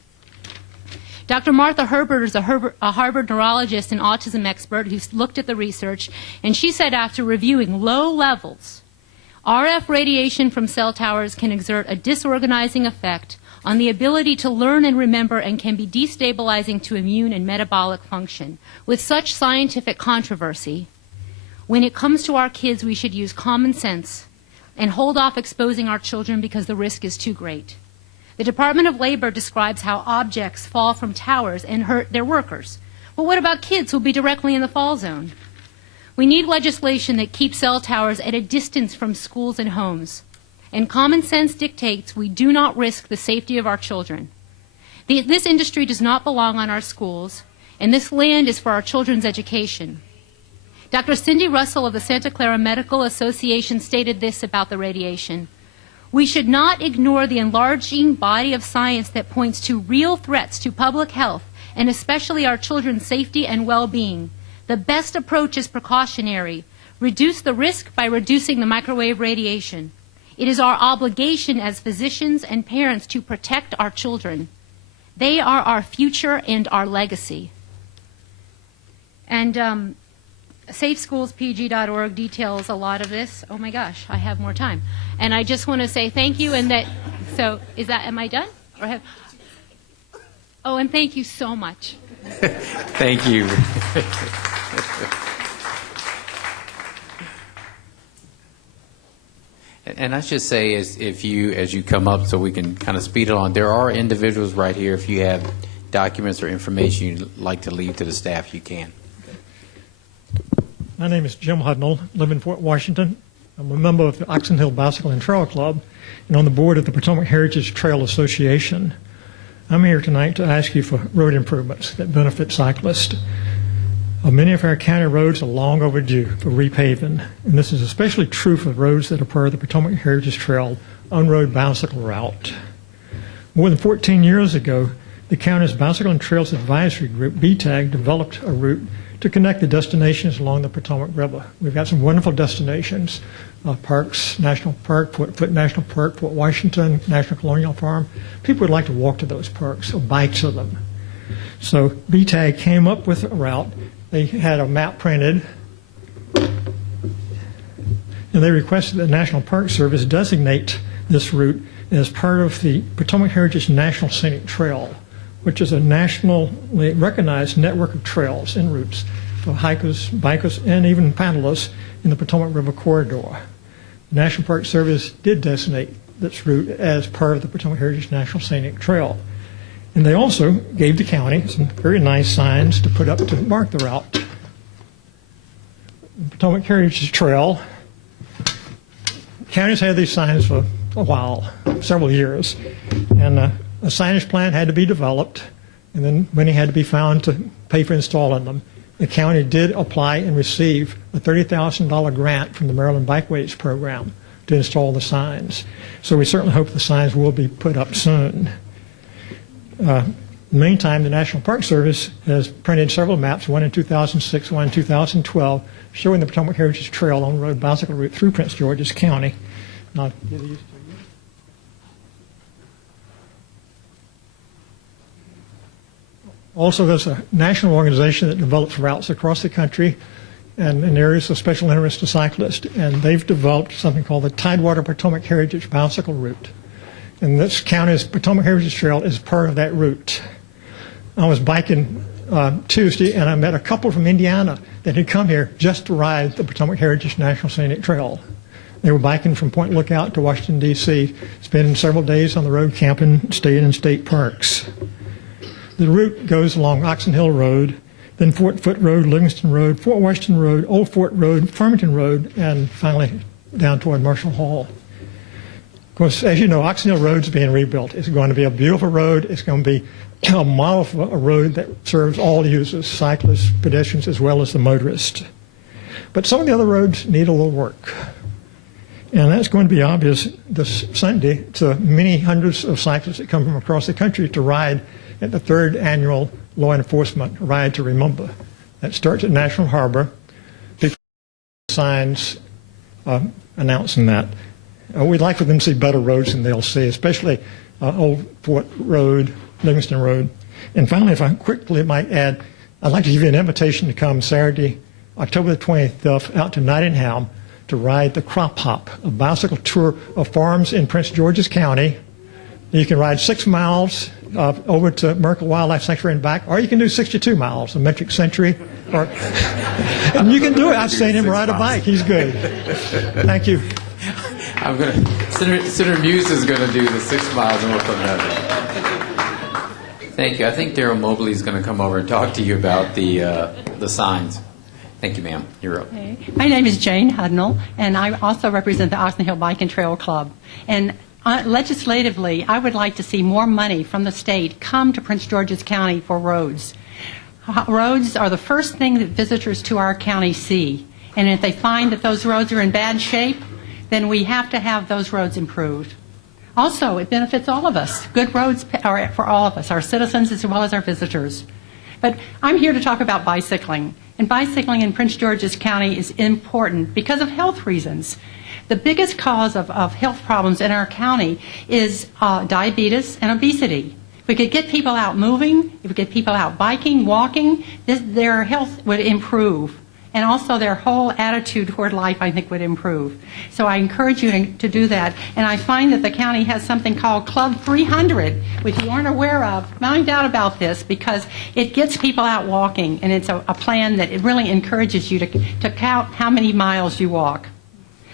Dr. Martha Herbert is a Harvard neurologist and autism expert who's looked at the research, and she said after reviewing low levels, RF radiation from cell towers can exert a disorganizing effect on the ability to learn and remember and can be destabilizing to immune and metabolic function. With such scientific controversy, when it comes to our kids, we should use common sense and hold off exposing our children because the risk is too great. The Department of Labor describes how objects fall from towers and hurt their workers. Well, what about kids who will be directly in the fall zone? We need legislation that keeps cell towers at a distance from schools and homes. And common sense dictates we do not risk the safety of our children. This industry does not belong on our schools, and this land is for our children's education. Dr. Cindy Russell of the Santa Clara Medical Association stated this about the radiation. We should not ignore the enlarging body of science that points to real threats to public health, and especially our children's safety and well-being. The best approach is precautionary. Reduce the risk by reducing the microwave radiation. It is our obligation as physicians and parents to protect our children. They are our future and our legacy. And SafeSchoolsPG.org details a lot of this. Oh my gosh, I have more time. And I just want to say thank you and that, so is that, am I done? Or have, oh, and thank you so much. Thank you. And I should say, as you come up, so we can kind of speed it on, there are individuals right here. If you have documents or information you'd like to leave to the staff, you can. My name is Jim Hudnall, live in Fort Washington. I'm a member of the Oxon Hill Bicycle and Trail Club and on the board of the Potomac Heritage Trail Association. I'm here tonight to ask you for road improvements that benefit cyclists. Many of our county roads are long overdue for repaving, and this is especially true for roads that are part of the Potomac Heritage Trail on-road bicycle route. More than 14 years ago, the county's Bicycle and Trails Advisory Group, BTAG, developed a route to connect the destinations along the Potomac River. We've got some wonderful destinations, parks, National Park, Foote National Park, Fort Washington, National Colonial Farm. People would like to walk to those parks or bike to them. So BTAG came up with a route. They had a map printed, and they requested that the National Park Service designate this route as part of the Potomac Heritage National Scenic Trail, which is a nationally recognized network of trails and routes for hikers, bikers, and even paddlers in the Potomac River corridor. The National Park Service did designate this route as part of the Potomac Heritage National Scenic Trail. And they also gave the county some very nice signs to put up to mark the route. The Potomac Heritage Trail, counties had these signs for a while, several years, and a signage plan had to be developed, and then money had to be found to pay for installing them. The county did apply and receive a $30,000 grant from the Maryland Bikeways Program to install the signs. So we certainly hope the signs will be put up soon. In the meantime, the National Park Service has printed several maps, one in 2006, one in 2012, showing the Potomac Heritage Trail on-road bicycle route through Prince George's County. And I'll give these to you. Also, there's a national organization that develops routes across the country and in areas of special interest to cyclists, and they've developed something called the Tidewater Potomac Heritage Bicycle Route. And this county's Potomac Heritage Trail is part of that route. I was biking Tuesday, and I met a couple from Indiana that had come here just to ride the Potomac Heritage National Scenic Trail. They were biking from Point Lookout to Washington, D.C., spending several days on the road camping, staying in state parks. The route goes along Oxon Hill Road, then Fort Foote Road, Livingston Road, Fort Washington Road, Old Fort Road, Farmington Road, and finally down toward Marshall Hall. Of course, as you know, Oxon Hill Road is being rebuilt. It's going to be a beautiful road. It's going to be a model for a road that serves all users, cyclists, pedestrians, as well as the motorists. But some of the other roads need a little work. And that's going to be obvious this Sunday to many hundreds of cyclists that come from across the country to ride at the 3rd annual Law Enforcement Ride to Remember. That starts at National Harbor. signs announcing that. We'd like for them to see better roads than they'll see, especially Old Fort Road, Livingston Road. And finally, if I quickly might add, I'd like to give you an invitation to come Saturday, October the 20th, out to Nottingham to ride the Crop Hop, a bicycle tour of farms in Prince George's County. You can ride 6 miles over to Merkel Wildlife Sanctuary and back, or you can do 62 miles, a metric century. And you can do it. I've seen him ride a bike. He's good. Thank you. Senator Muse is going to do the 6 miles and we'll put another. Thank you. I think Darrell Mobley is going to come over and talk to you about the signs. Thank you, ma'am. You're up. Okay. My name is Jane Hudnall, and I also represent the Oxon Hill Bike and Trail Club. And legislatively, I would like to see more money from the state come to Prince George's County for roads. Roads are the first thing that visitors to our county see. And if they find that those roads are in bad shape, then we have to have those roads improved. Also, it benefits all of us. Good roads are for all of us, our citizens as well as our visitors. But I'm here to talk about bicycling. And bicycling in Prince George's County is important because of health reasons. The biggest cause of health problems in our county is diabetes and obesity. If we could get people out moving, if we get people out biking, walking, their health would improve. And also their whole attitude toward life, I think, would improve. So I encourage you to do that. And I find that the county has something called Club 300, which you aren't aware of. Find out about this because it gets people out walking, and it's a plan that it really encourages you to count how many miles you walk.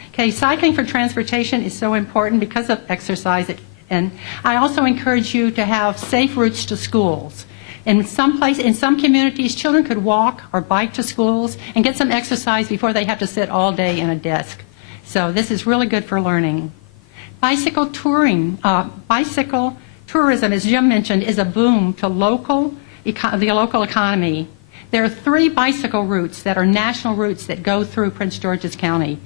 Okay, cycling for transportation is so important because of exercise. And I also encourage you to have safe routes to schools. In some communities, children could walk or bike to schools and get some exercise before they have to sit all day in a desk. So this is really good for learning. Bicycle tourism, as Jim mentioned, is a boom to the local economy. There are 3 bicycle routes that are national routes that go through Prince George's County.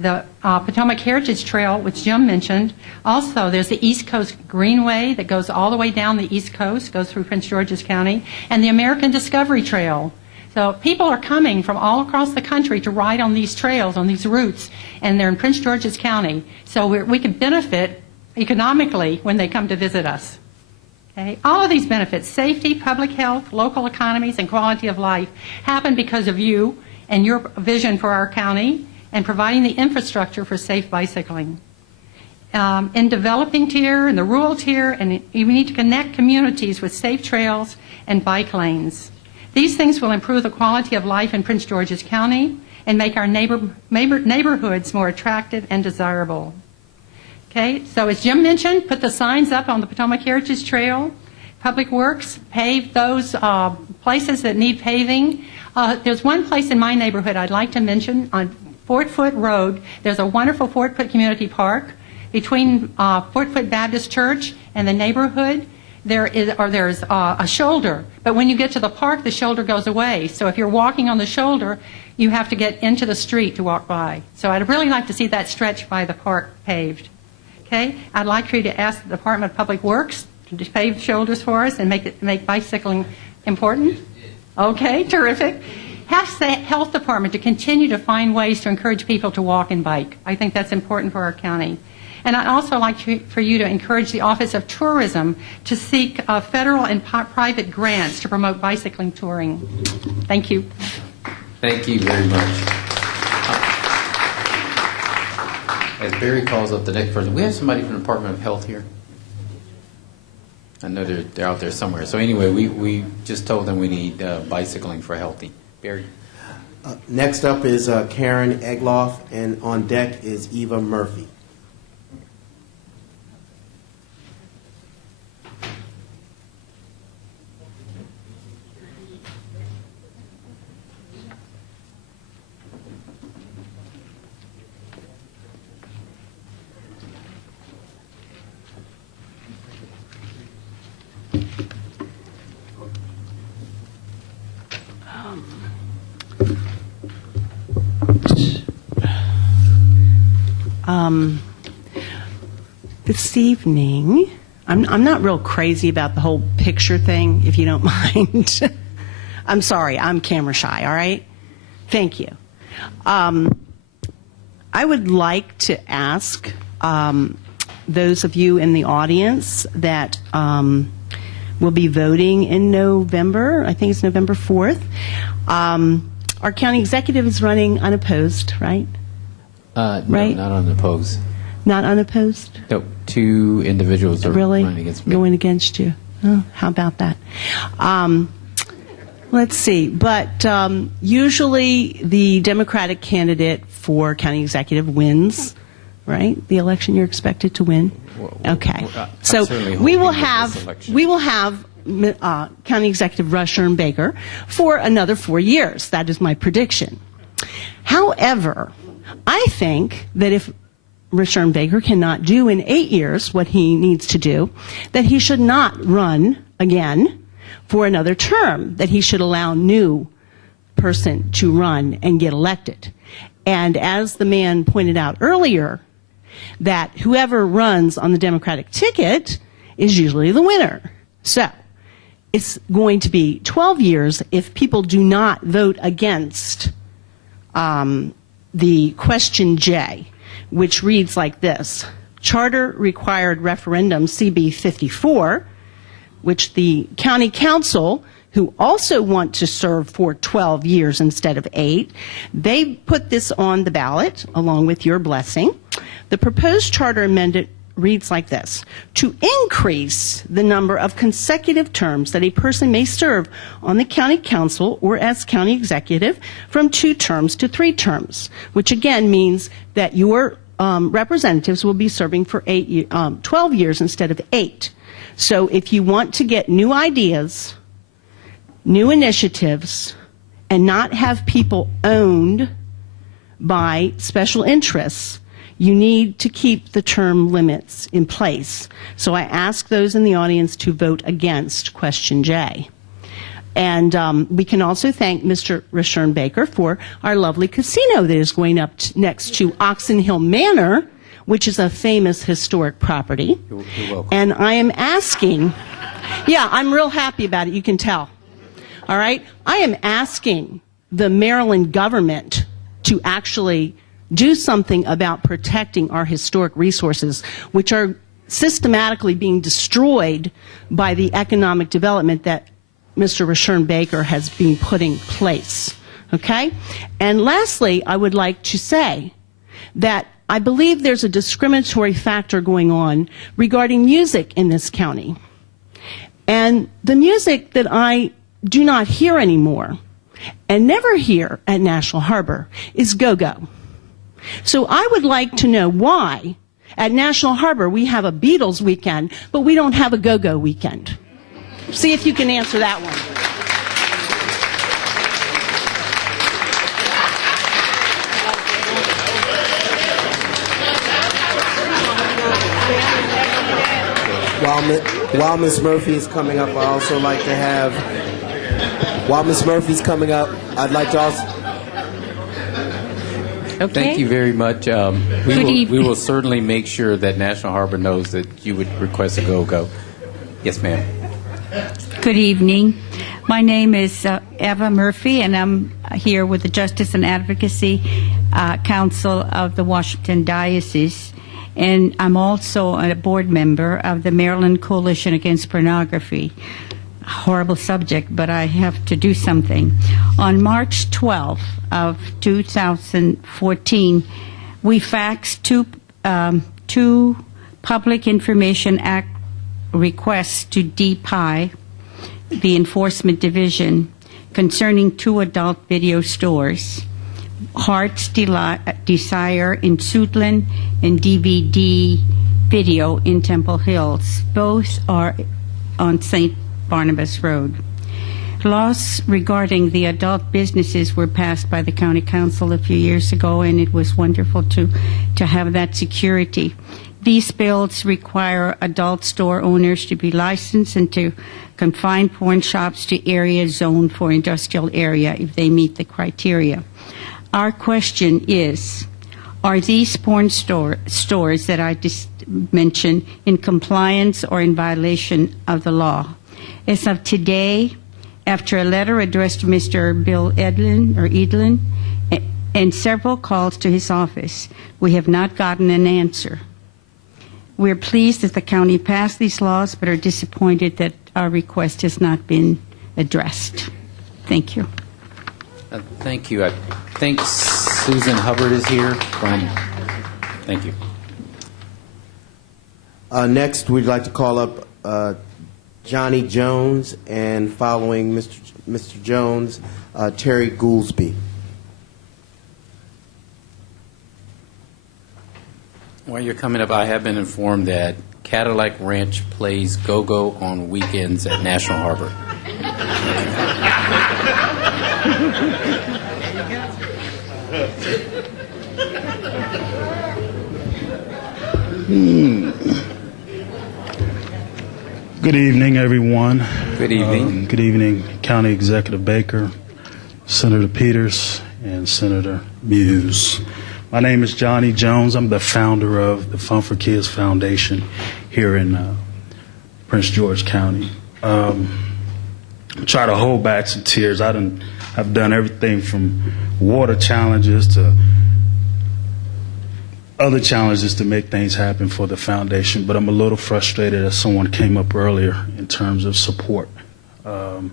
The Potomac Heritage Trail, which Jim mentioned. Also, there's the East Coast Greenway that goes all the way down the East Coast, goes through Prince George's County, and the American Discovery Trail. So people are coming from all across the country to ride on these trails, on these routes, and they're in Prince George's County. So we can benefit economically when they come to visit us. Okay? All of these benefits, safety, public health, local economies, and quality of life, happen because of you and your vision for our county, and providing the infrastructure for safe bicycling. In developing tier and the rural tier, and we need to connect communities with safe trails and bike lanes. These things will improve the quality of life in Prince George's County and make our neighborhoods more attractive and desirable. Okay, so as Jim mentioned, put the signs up on the Potomac Heritage Trail. Public Works, pave those places that need paving. There's one place in my neighborhood I'd like to mention on Fort Foote Road. There's a wonderful Fort Foote Community Park. Between Fort Foote Baptist Church and the neighborhood, there's a shoulder. But when you get to the park, the shoulder goes away. So if you're walking on the shoulder, you have to get into the street to walk by. So I'd really like to see that stretch by the park paved. Okay? I'd like for you to ask the Department of Public Works to pave shoulders for us and make bicycling important. Okay, terrific. Ask the health department to continue to find ways to encourage people to walk and bike. I think that's important for our county. And I'd also like for you to encourage the Office of Tourism to seek federal and private grants to promote bicycling touring. Thank you. Thank you very much. As Barry calls up the next person, we have somebody from the Department of Health here. I know they're out there somewhere. So anyway, we just told them we need bicycling for healthy. Barry. Next up is Karen Egloff, and on deck is Eva Murphy. This evening, I'm not real crazy about the whole picture thing, if you don't mind. I'm sorry, I'm camera shy, all right? Thank you. I would like to ask those of you in the audience that will be voting in November, I think it's November 4th. Our county executive is running unopposed, right? No, Right? not unopposed. Not unopposed? No, 2 individuals are Really? running against me. Going against you? Oh, how about that? Let's see. But usually the Democratic candidate for county executive wins, right? The election you're expected to win. Okay. I'm So certainly we will hoping with this have election. County Executive Rushern Baker for another 4 years. That is my prediction. However, I think that if Rushern Baker cannot do in 8 years what he needs to do, that he should not run again for another term, that he should allow new person to run and get elected. And as the man pointed out earlier, that whoever runs on the Democratic ticket is usually the winner. So it's going to be 12 years if people do not vote against the question J, which reads like this: Charter required referendum CB 54, which the county council, who also want to serve for 12 years instead of 8, they put this on the ballot along with your blessing. The proposed charter amendment reads like this: to increase the number of consecutive terms that a person may serve on the county council or as county executive from 2 terms to 3 terms, which again means that your representatives will be serving for 12 years instead of 8. So if you want to get new ideas, new initiatives, and not have people owned by special interests, you need to keep the term limits in place. So I ask those in the audience to vote against question J. And we can also thank Mr. Rushern Baker for our lovely casino that is going up next to Oxon Hill Manor, which is a famous historic property. You're welcome. And I am asking, yeah, I'm real happy about it, you can tell. All right? I am asking the Maryland government to actually do something about protecting our historic resources, which are systematically being destroyed by the economic development that Mr. Rushern Baker has been putting in place. Okay? And lastly, I would like to say that I believe there's a discriminatory factor going on regarding music in this county. And the music that I do not hear anymore and never hear at National Harbor is go-go. So I would like to know why at National Harbor we have a Beatles weekend, but we don't have a go-go weekend. See if you can answer that one. While Ms. Murphy is coming up, I also like to have, while Ms. Murphy's coming up, I'd like to also... Okay. Thank you very much. We will certainly make sure that National Harbor knows that you would request a go-go. Yes, ma'am. Good evening. My name is Eva Murphy, and I'm here with the Justice and Advocacy Council of the Washington Diocese. And I'm also a board member of the Maryland Coalition Against Pornography. Horrible subject, but I have to do something. On March 12th of 2014, we faxed two Public Information Act requests to DPI, the Enforcement Division, concerning 2 adult video stores, Heart's Desire in Suitland and DVD Video in Temple Hills. Both are on St. Barnabas Road. Laws regarding the adult businesses were passed by the County Council a few years ago, and it was wonderful to have that security. These bills require adult store owners to be licensed and to confine porn shops to areas zoned for industrial area if they meet the criteria. Our question is, are these porn stores that I just mentioned in compliance or in violation of the law? As of today, after a letter addressed to Mr. Bill Edlin, and several calls to his office. We have not gotten an answer. We're pleased that the county passed these laws, but are disappointed that our request has not been addressed. Thank you. Thank you. I think Susan Hubbard is here Thank you. Next, we'd like to call up Johnny Jones, and following Mr. Jones, Terry Goolsby. While you're coming up, I have been informed that Cadillac Ranch plays go-go on weekends at National Harbor. Good evening, everyone. Good evening. Good evening, County Executive Baker, Senator Peters, and Senator Muse. My name is Johnny Jones. I'm the founder of the Fun for Kids Foundation here in Prince George County. Try to hold back some tears. I've done everything from water challenges to other challenges to make things happen for the foundation, but I'm a little frustrated, as someone came up earlier, in terms of support. I've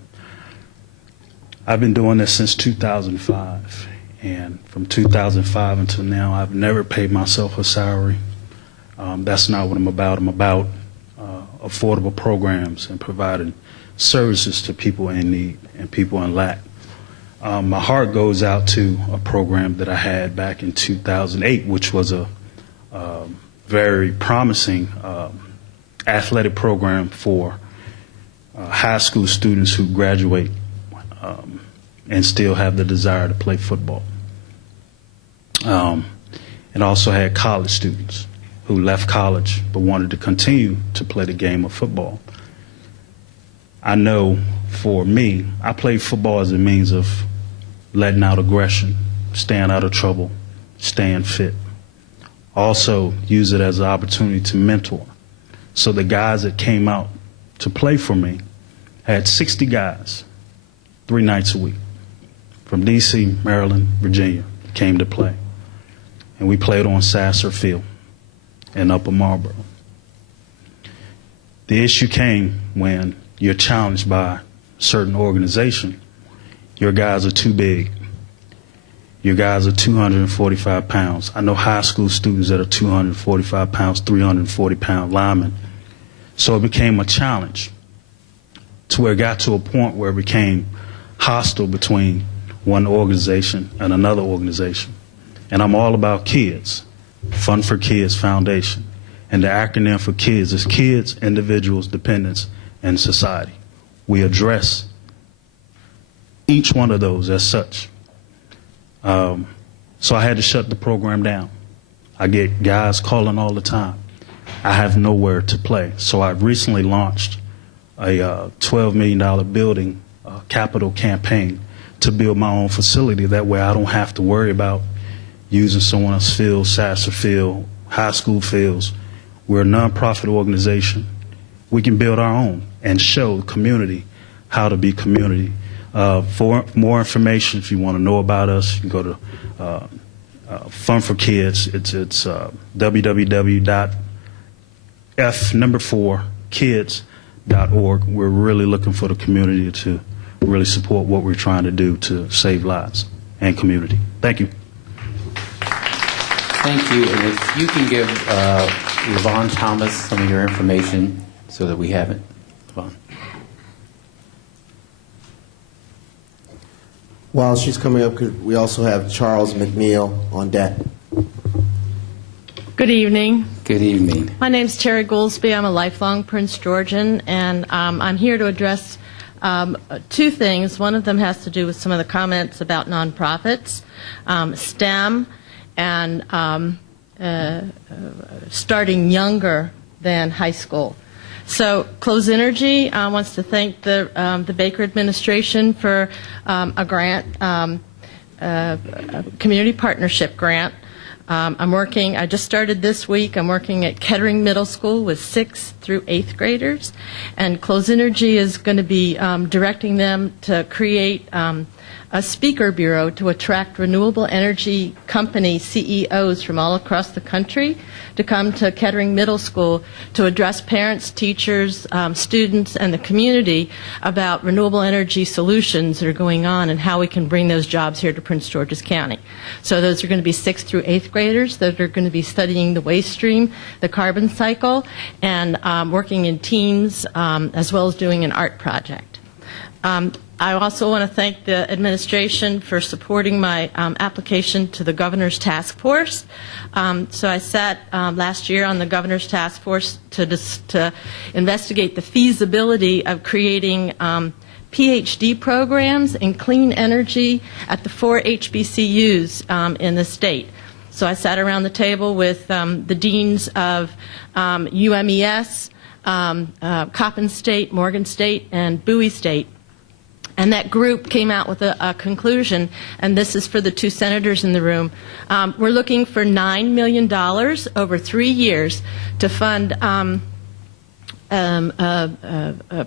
been doing this since 2005, and from 2005 until now, I've never paid myself a salary. That's not what I'm about. I'm about affordable programs and providing services to people in need and people in lack. My heart goes out to a program that I had back in 2008, which was a very promising athletic program for high school students who graduate and still have the desire to play football. It also had college students who left college but wanted to continue to play the game of football. I know for me, I played football as a means of letting out aggression, staying out of trouble, staying fit. Also use it as an opportunity to mentor. So the guys that came out to play for me, I had 60 guys, 3 nights a week, from D.C., Maryland, Virginia, came to play. And we played on Sasser Field in Upper Marlboro. The issue came when you're challenged by a certain organization. Your guys are too big. Your guys are 245 pounds. I know high school students that are 245 pounds, 340-pound linemen. So it became a challenge to where it got to a point where it became hostile between one organization and another organization. And I'm all about kids, Fun for Kids Foundation. And the acronym for kids is kids, individuals, dependents, and society. We address each one of those as such. So I had to shut the program down. I get guys calling all the time. I have nowhere to play. So I recently launched a $12 million building capital campaign to build my own facility. That way I don't have to worry about using someone else's field, Sasser Field, high school fields. We're a nonprofit organization. We can build our own and show the community how to be community. For more information, if you want to know about us, you can go to Fun for Kids. It's www.f4kids.org. We're really looking for the community to really support what we're trying to do to save lives and community. Thank you. Thank you. And if you can give Yvonne Thomas some of your information so that we have it. Yvonne. While she's coming up, we also have Charles McNeil on deck. Good evening. Good evening. My name's Terry Goolsby. I'm a lifelong Prince Georgian, and I'm here to address 2 things. One of them has to do with some of the comments about nonprofits, STEM, and starting younger than high school. So Close Energy wants to thank the Baker administration for a grant, a community partnership grant. I just started this week. I'm working at Kettering Middle School with 6th through 8th graders, and Close Energy is going to be directing them to create a speaker bureau to attract renewable energy company CEOs from all across the country to come to Kettering Middle School to address parents, teachers, students, and the community about renewable energy solutions that are going on and how we can bring those jobs here to Prince George's County. So those are going to be 6th through 8th graders that are going to be studying the waste stream, the carbon cycle, and working in teams as well as doing an art project. I also want to thank the administration for supporting my application to the Governor's Task Force. So I sat last year on the Governor's Task Force to investigate the feasibility of creating PhD programs in clean energy at the 4 HBCUs in the state. So I sat around the table with the deans of UMES, Coppin State, Morgan State, and Bowie State. And that group came out with a conclusion, and this is for the 2 senators in the room. We're looking for $9 million over 3 years to fund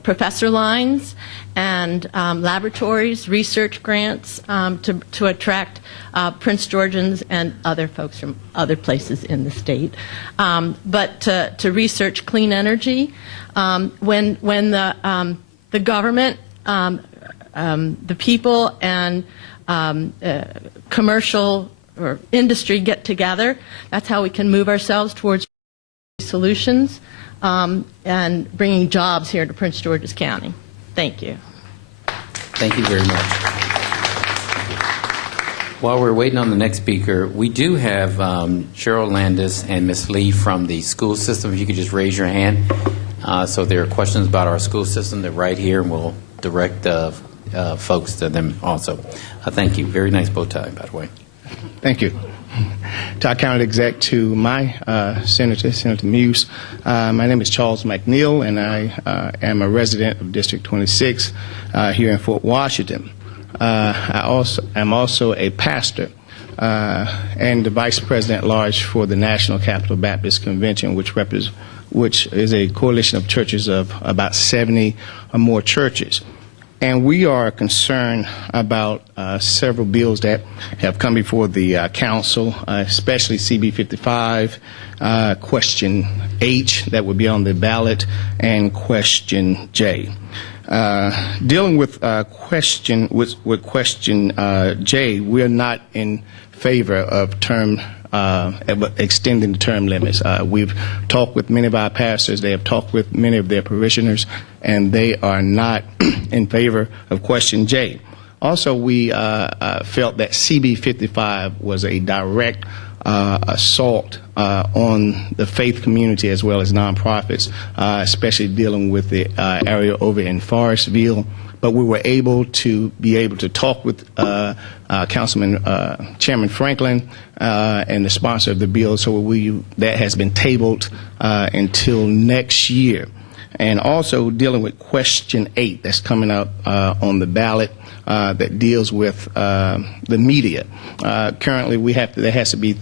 professor lines and laboratories, research grants to attract Prince Georgians and other folks from other places in the state, but to research clean energy. When the government, the people, and commercial or industry get together, that's how we can move ourselves towards solutions and bringing jobs here to Prince George's County. Thank you. Thank you very much. While we're waiting on the next speaker, we do have Cheryl Landis and Ms. Lee from the school system. If you could just raise your hand. So there are questions about our school system. They're right here, and we'll direct folks to them also. Thank you. Very nice bow tie, by the way. Thank you. To our county exec, to my Senator Muse, my name is Charles McNeil, and I am a resident of District 26 here in Fort Washington. I am also a pastor and the vice president at large for the National Capital Baptist Convention, which is a coalition of churches of about 70 or more churches. And we are concerned about several bills that have come before the council, especially CB 55, question H that would be on the ballot, and question J. Dealing with question J, we're not in favor of extending the term limits. We've talked with many of our pastors. They have talked with many of their parishioners, and they are not in favor of question J. Also, we felt that CB 55 was a direct assault on the faith community as well as nonprofits, especially dealing with the area over in Forestville. But we were able to talk with Chairman Franklin and the sponsor of the bill, so that has been tabled until next year. And also dealing with question 8 that's coming up on the ballot that deals with the media. Currently, there has to be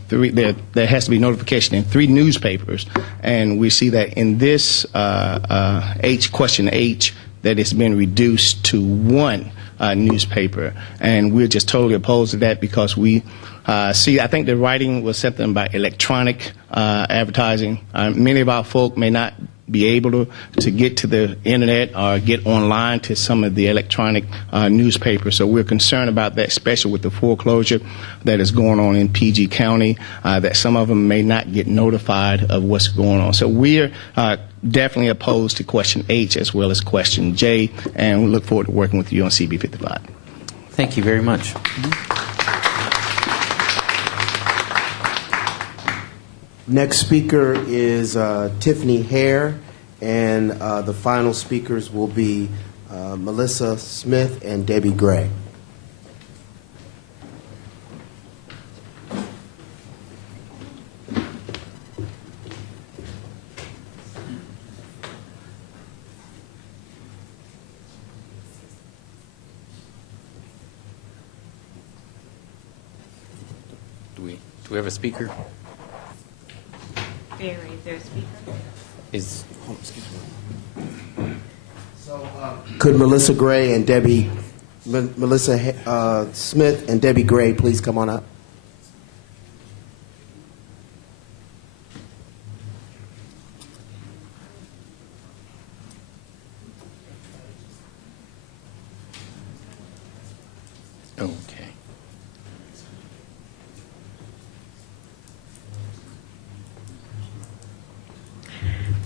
notification in 3 newspapers, and we see that in this question H, that it's been reduced to 1 newspaper, and we're just totally opposed to that because we see, I think the writing was something about electronic advertising. Many of our folk may not be able to get to the internet or get online to some of the electronic newspapers. So we're concerned about that, especially with the foreclosure that is going on in PG County, that some of them may not get notified of what's going on. So we're definitely opposed to question H as well as question J, and we look forward to working with you on CB 55. Thank you very much. Next speaker is Tiffany Hare, and the final speakers will be Melissa Smith and Debbie Gray. Do we have a speaker? Barry, is there a speaker? Could Melissa Gray and Debbie Melissa Smith and Debbie Gray, please come on up. Okay.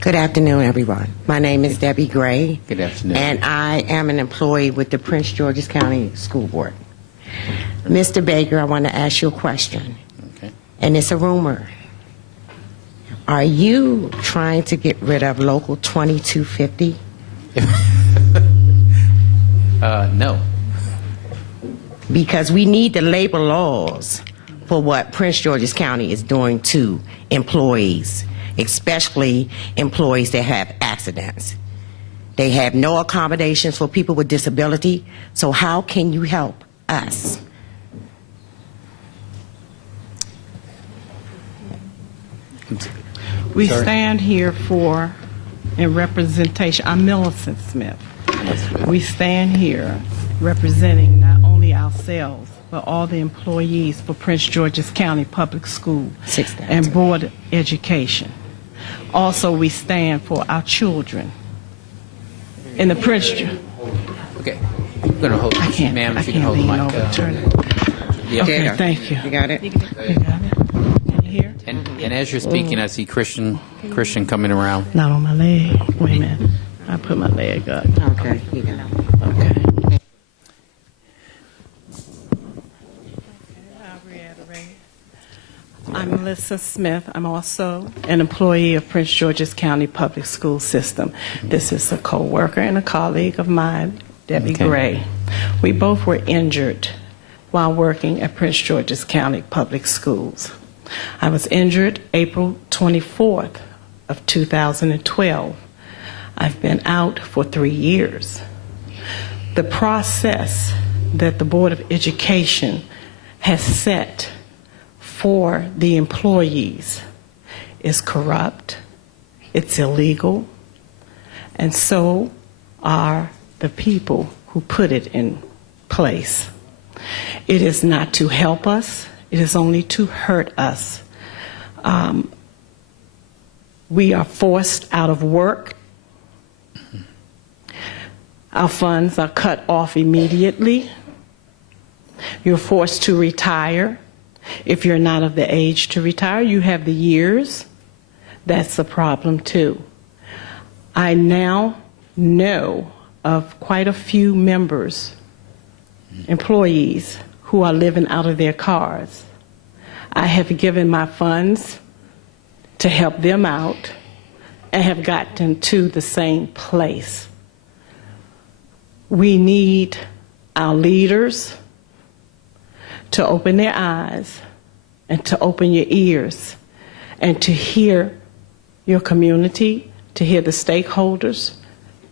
Good afternoon, everyone. My name is Debbie Gray. Good afternoon. And I am an employee with the Prince George's County School Board. Mr. Baker, I want to ask you a question. Okay. And it's a rumor. Are you trying to get rid of Local 2250? No. Because we need the labor laws for what Prince George's County is doing to employees, especially employees that have accidents. They have no accommodations for people with disability, so how can you help us? We stand here for, in representation, I'm Millicent Smith. We stand here representing not only ourselves, but all the employees for Prince George's County Public School and Board of Education. Also, we stand for our children in the Prince. Okay. I'm going to hold. Ma'am, if you can hold the mic. Yeah. Okay, thank you. You got it? You got it? Can you hear? And as you're speaking, I see Christian coming around. Not on my leg. Wait a minute. I put my leg up. Okay, you got it. Okay. I'm Melissa Smith. I'm also an employee of Prince George's County Public School System. This is a co-worker and a colleague of mine, Debbie Gray. We both were injured while working at Prince George's County Public Schools. I was injured April 24th of 2012. I've been out for 3 years. The process that the Board of Education has set for the employees is corrupt, it's illegal, and so are the people who put it in place. It is not to help us, it is only to hurt us. We are forced out of work. Our funds are cut off immediately. You're forced to retire. If you're not of the age to retire, you have the years. That's a problem too. I now know of quite a few members, employees, who are living out of their cars. I have given my funds to help them out and have gotten to the same place. We need our leaders to open their eyes and to open your ears and to hear your community, to hear the stakeholders,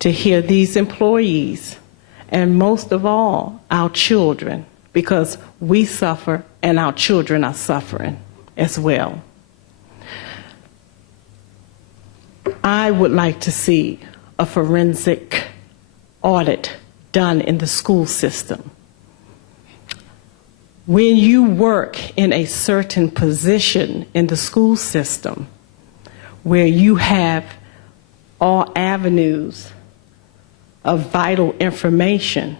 to hear these employees, and most of all, our children, because we suffer and our children are suffering as well. I would like to see a forensic audit done in the school system. When you work in a certain position in the school system where you have all avenues of vital information,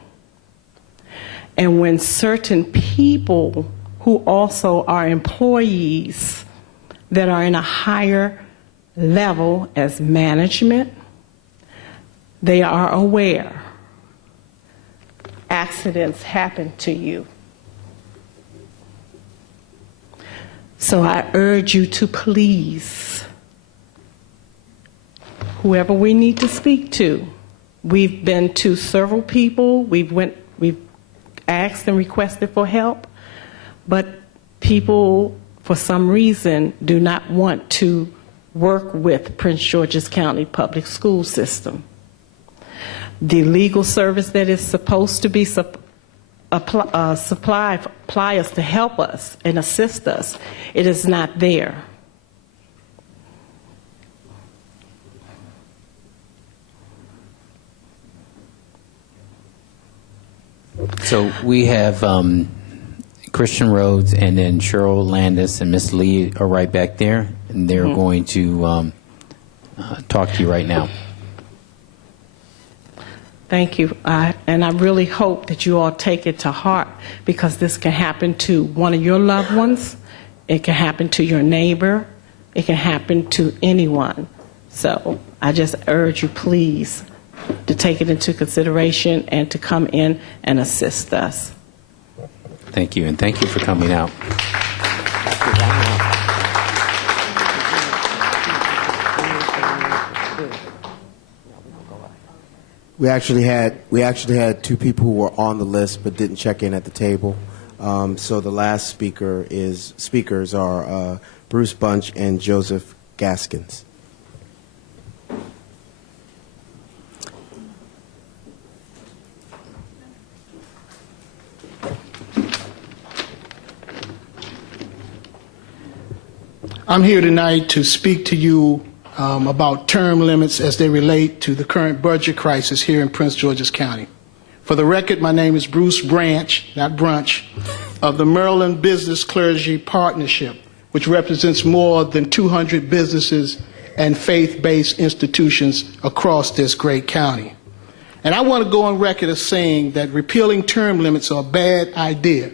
and when certain people who also are employees that are in a higher level as management, they are aware accidents happen to you. So I urge you to please, whoever we need to speak to. We've been to several people, we've asked and requested for help, but people, for some reason, do not want to work with Prince George's County Public School System. The legal service that is supposed to be supply us to help us and assist us, it is not there. So we have Christian Rhodes and then Cheryl Landis and Miss Lee are right back there, and they're going to talk to you right now. Thank you. And I really hope that you all take it to heart, because this can happen to one of your loved ones. It can happen to your neighbor. It can happen to anyone. So I just urge you, please, to take it into consideration and to come in and assist us. Thank you, and thank you for coming out. We actually had two people who were on the list but didn't check in at the table. So the last speakers are Bruce Bunch and Joseph Gaskins. I'm here tonight to speak to you about term limits as they relate to the current budget crisis here in Prince George's County. For the record, my name is Bruce Branch, not Brunch, of the Maryland Business Clergy Partnership, which represents more than 200 businesses and faith-based institutions across this great county. And I want to go on record as saying that repealing term limits are a bad idea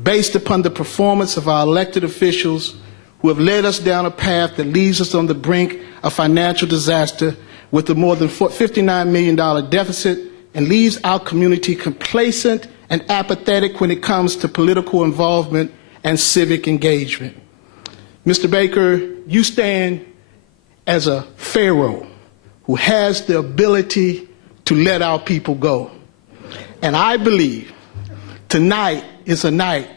based upon the performance of our elected officials who have led us down a path that leaves us on the brink of financial disaster with a more than $59 million deficit and leaves our community complacent and apathetic when it comes to political involvement and civic engagement. Mr. Baker, you stand as a pharaoh who has the ability to let our people go. And I believe tonight is a night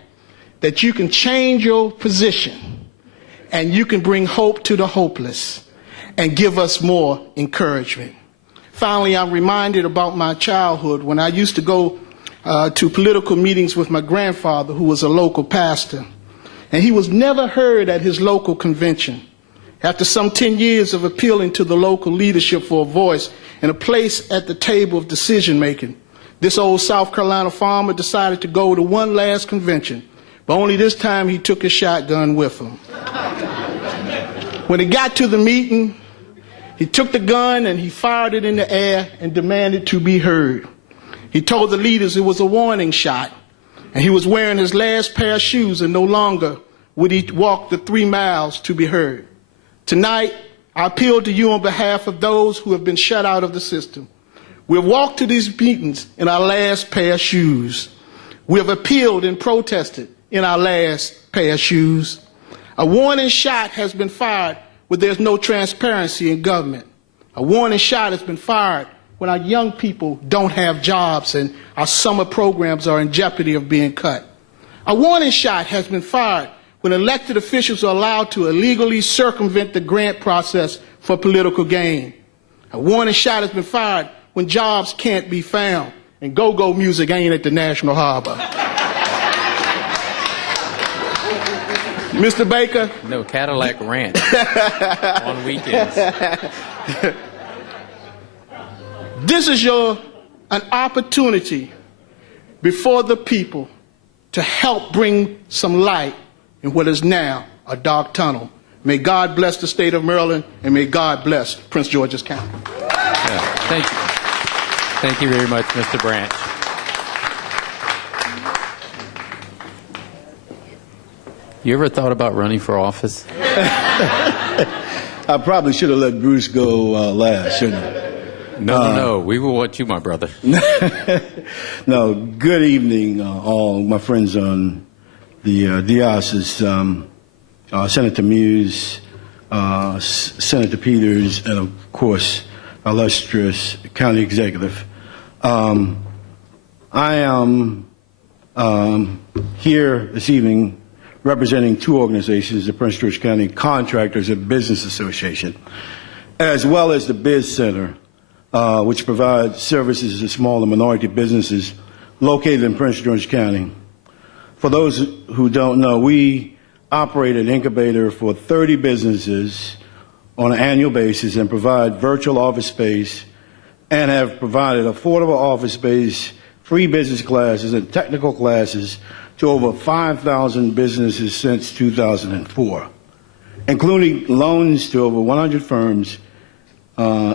that you can change your position and you can bring hope to the hopeless and give us more encouragement. Finally, I'm reminded about my childhood when I used to go to political meetings with my grandfather, who was a local pastor. And he was never heard at his local convention. After some 10 years of appealing to the local leadership for a voice and a place at the table of decision making, this old South Carolina farmer decided to go to one last convention, but only this time he took his shotgun with him. When he got to the meeting, he took the gun and he fired it in the air and demanded to be heard. He told the leaders it was a warning shot, and he was wearing his last pair of shoes, and no longer would he walk the 3 miles to be heard. Tonight, I appeal to you on behalf of those who have been shut out of the system. We have walked to these meetings in our last pair of shoes. We have appealed and protested in our last pair of shoes. A warning shot has been fired when there's no transparency in government. A warning shot has been fired when our young people don't have jobs and our summer programs are in jeopardy of being cut. A warning shot has been fired when elected officials are allowed to illegally circumvent the grant process for political gain. A warning shot has been fired when jobs can't be found and go-go music ain't at the National Harbor. Mr. Baker? No, Cadillac Ranch on weekends. This is an opportunity before the people to help bring some light in what is now a dark tunnel. May God bless the state of Maryland, and may God bless Prince George's County. Yeah, thank you. Thank you very much, Mr. Branch. You ever thought about running for office? I probably should have let Bruce go last, shouldn't I? No. We will want you, my brother. No, good evening, all my friends on the diocese, Senator Muse, Senator Peters, and of course, illustrious county executive. I am here this evening representing two organizations, the Prince George County Contractors and Business Association, as well as the Biz Center, which provides services to small and minority businesses located in Prince George County. For those who don't know, we operate an incubator for 30 businesses on an annual basis and provide virtual office space and have provided affordable office space free business classes, and technical classes to over 5,000 businesses since 2004, including loans to over 100 firms,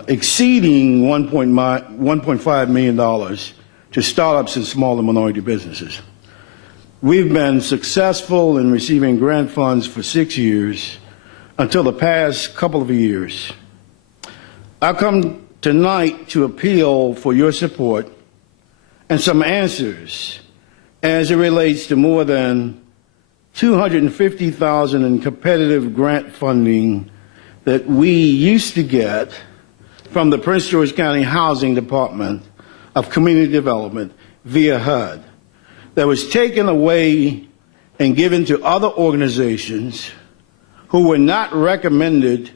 exceeding $1.5 million to startups and small and minority businesses. We've been successful in receiving grant funds for 6 years until the past couple of years. I come tonight to appeal for your support and some answers as it relates to more than $250,000 in competitive grant funding that we used to get from the Prince George County Housing Department of Community Development via HUD that was taken away and given to other organizations who were not recommended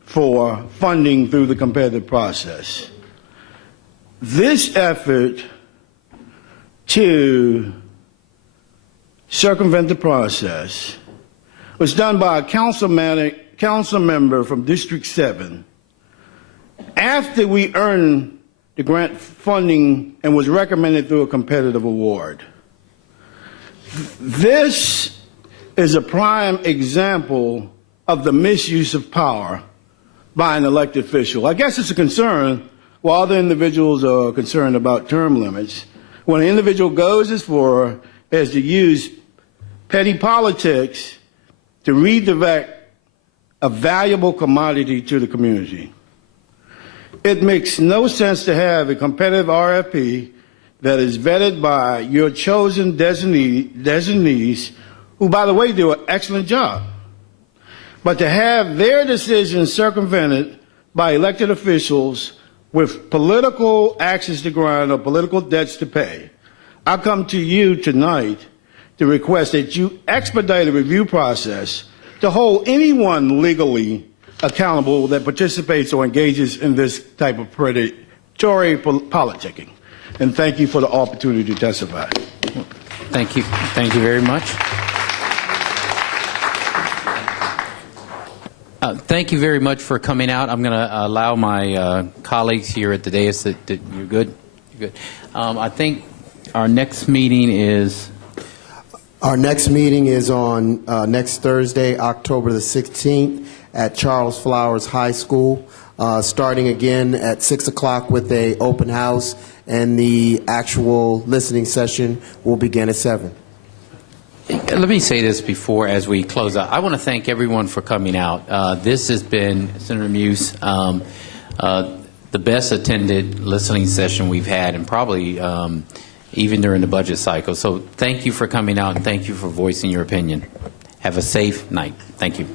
for funding through the competitive process. This effort to circumvent the process was done by a council member from District 7 after we earned the grant funding and was recommended through a competitive award. This is a prime example of the misuse of power by an elected official. I guess it's a concern, while other individuals are concerned about term limits, when an individual goes as far as to use petty politics to redirect a valuable commodity to the community. It makes no sense to have a competitive RFP that is vetted by your chosen designees, who, by the way, do an excellent job, but to have their decisions circumvented by elected officials with political axes to grind or political debts to pay. I come to you tonight to request that you expedite the review process to hold anyone legally accountable that participates or engages in this type of predatory politicking. And thank you for the opportunity to testify. Thank you. Thank you very much. Thank you very much for coming out. I'm going to allow my colleagues here at the dais that you're good. You're good. I think our next meeting is. Our next meeting is on next Thursday, October the 16th, at Charles Flowers High School, starting again at 6 o'clock with an open house, and the actual listening session will begin at 7. Let me say this before, as we close out. I want to thank everyone for coming out. This has been, Senator Muse, the best attended listening session we've had, and probably even during the budget cycle. So thank you for coming out, and thank you for voicing your opinion. Have a safe night. Thank you.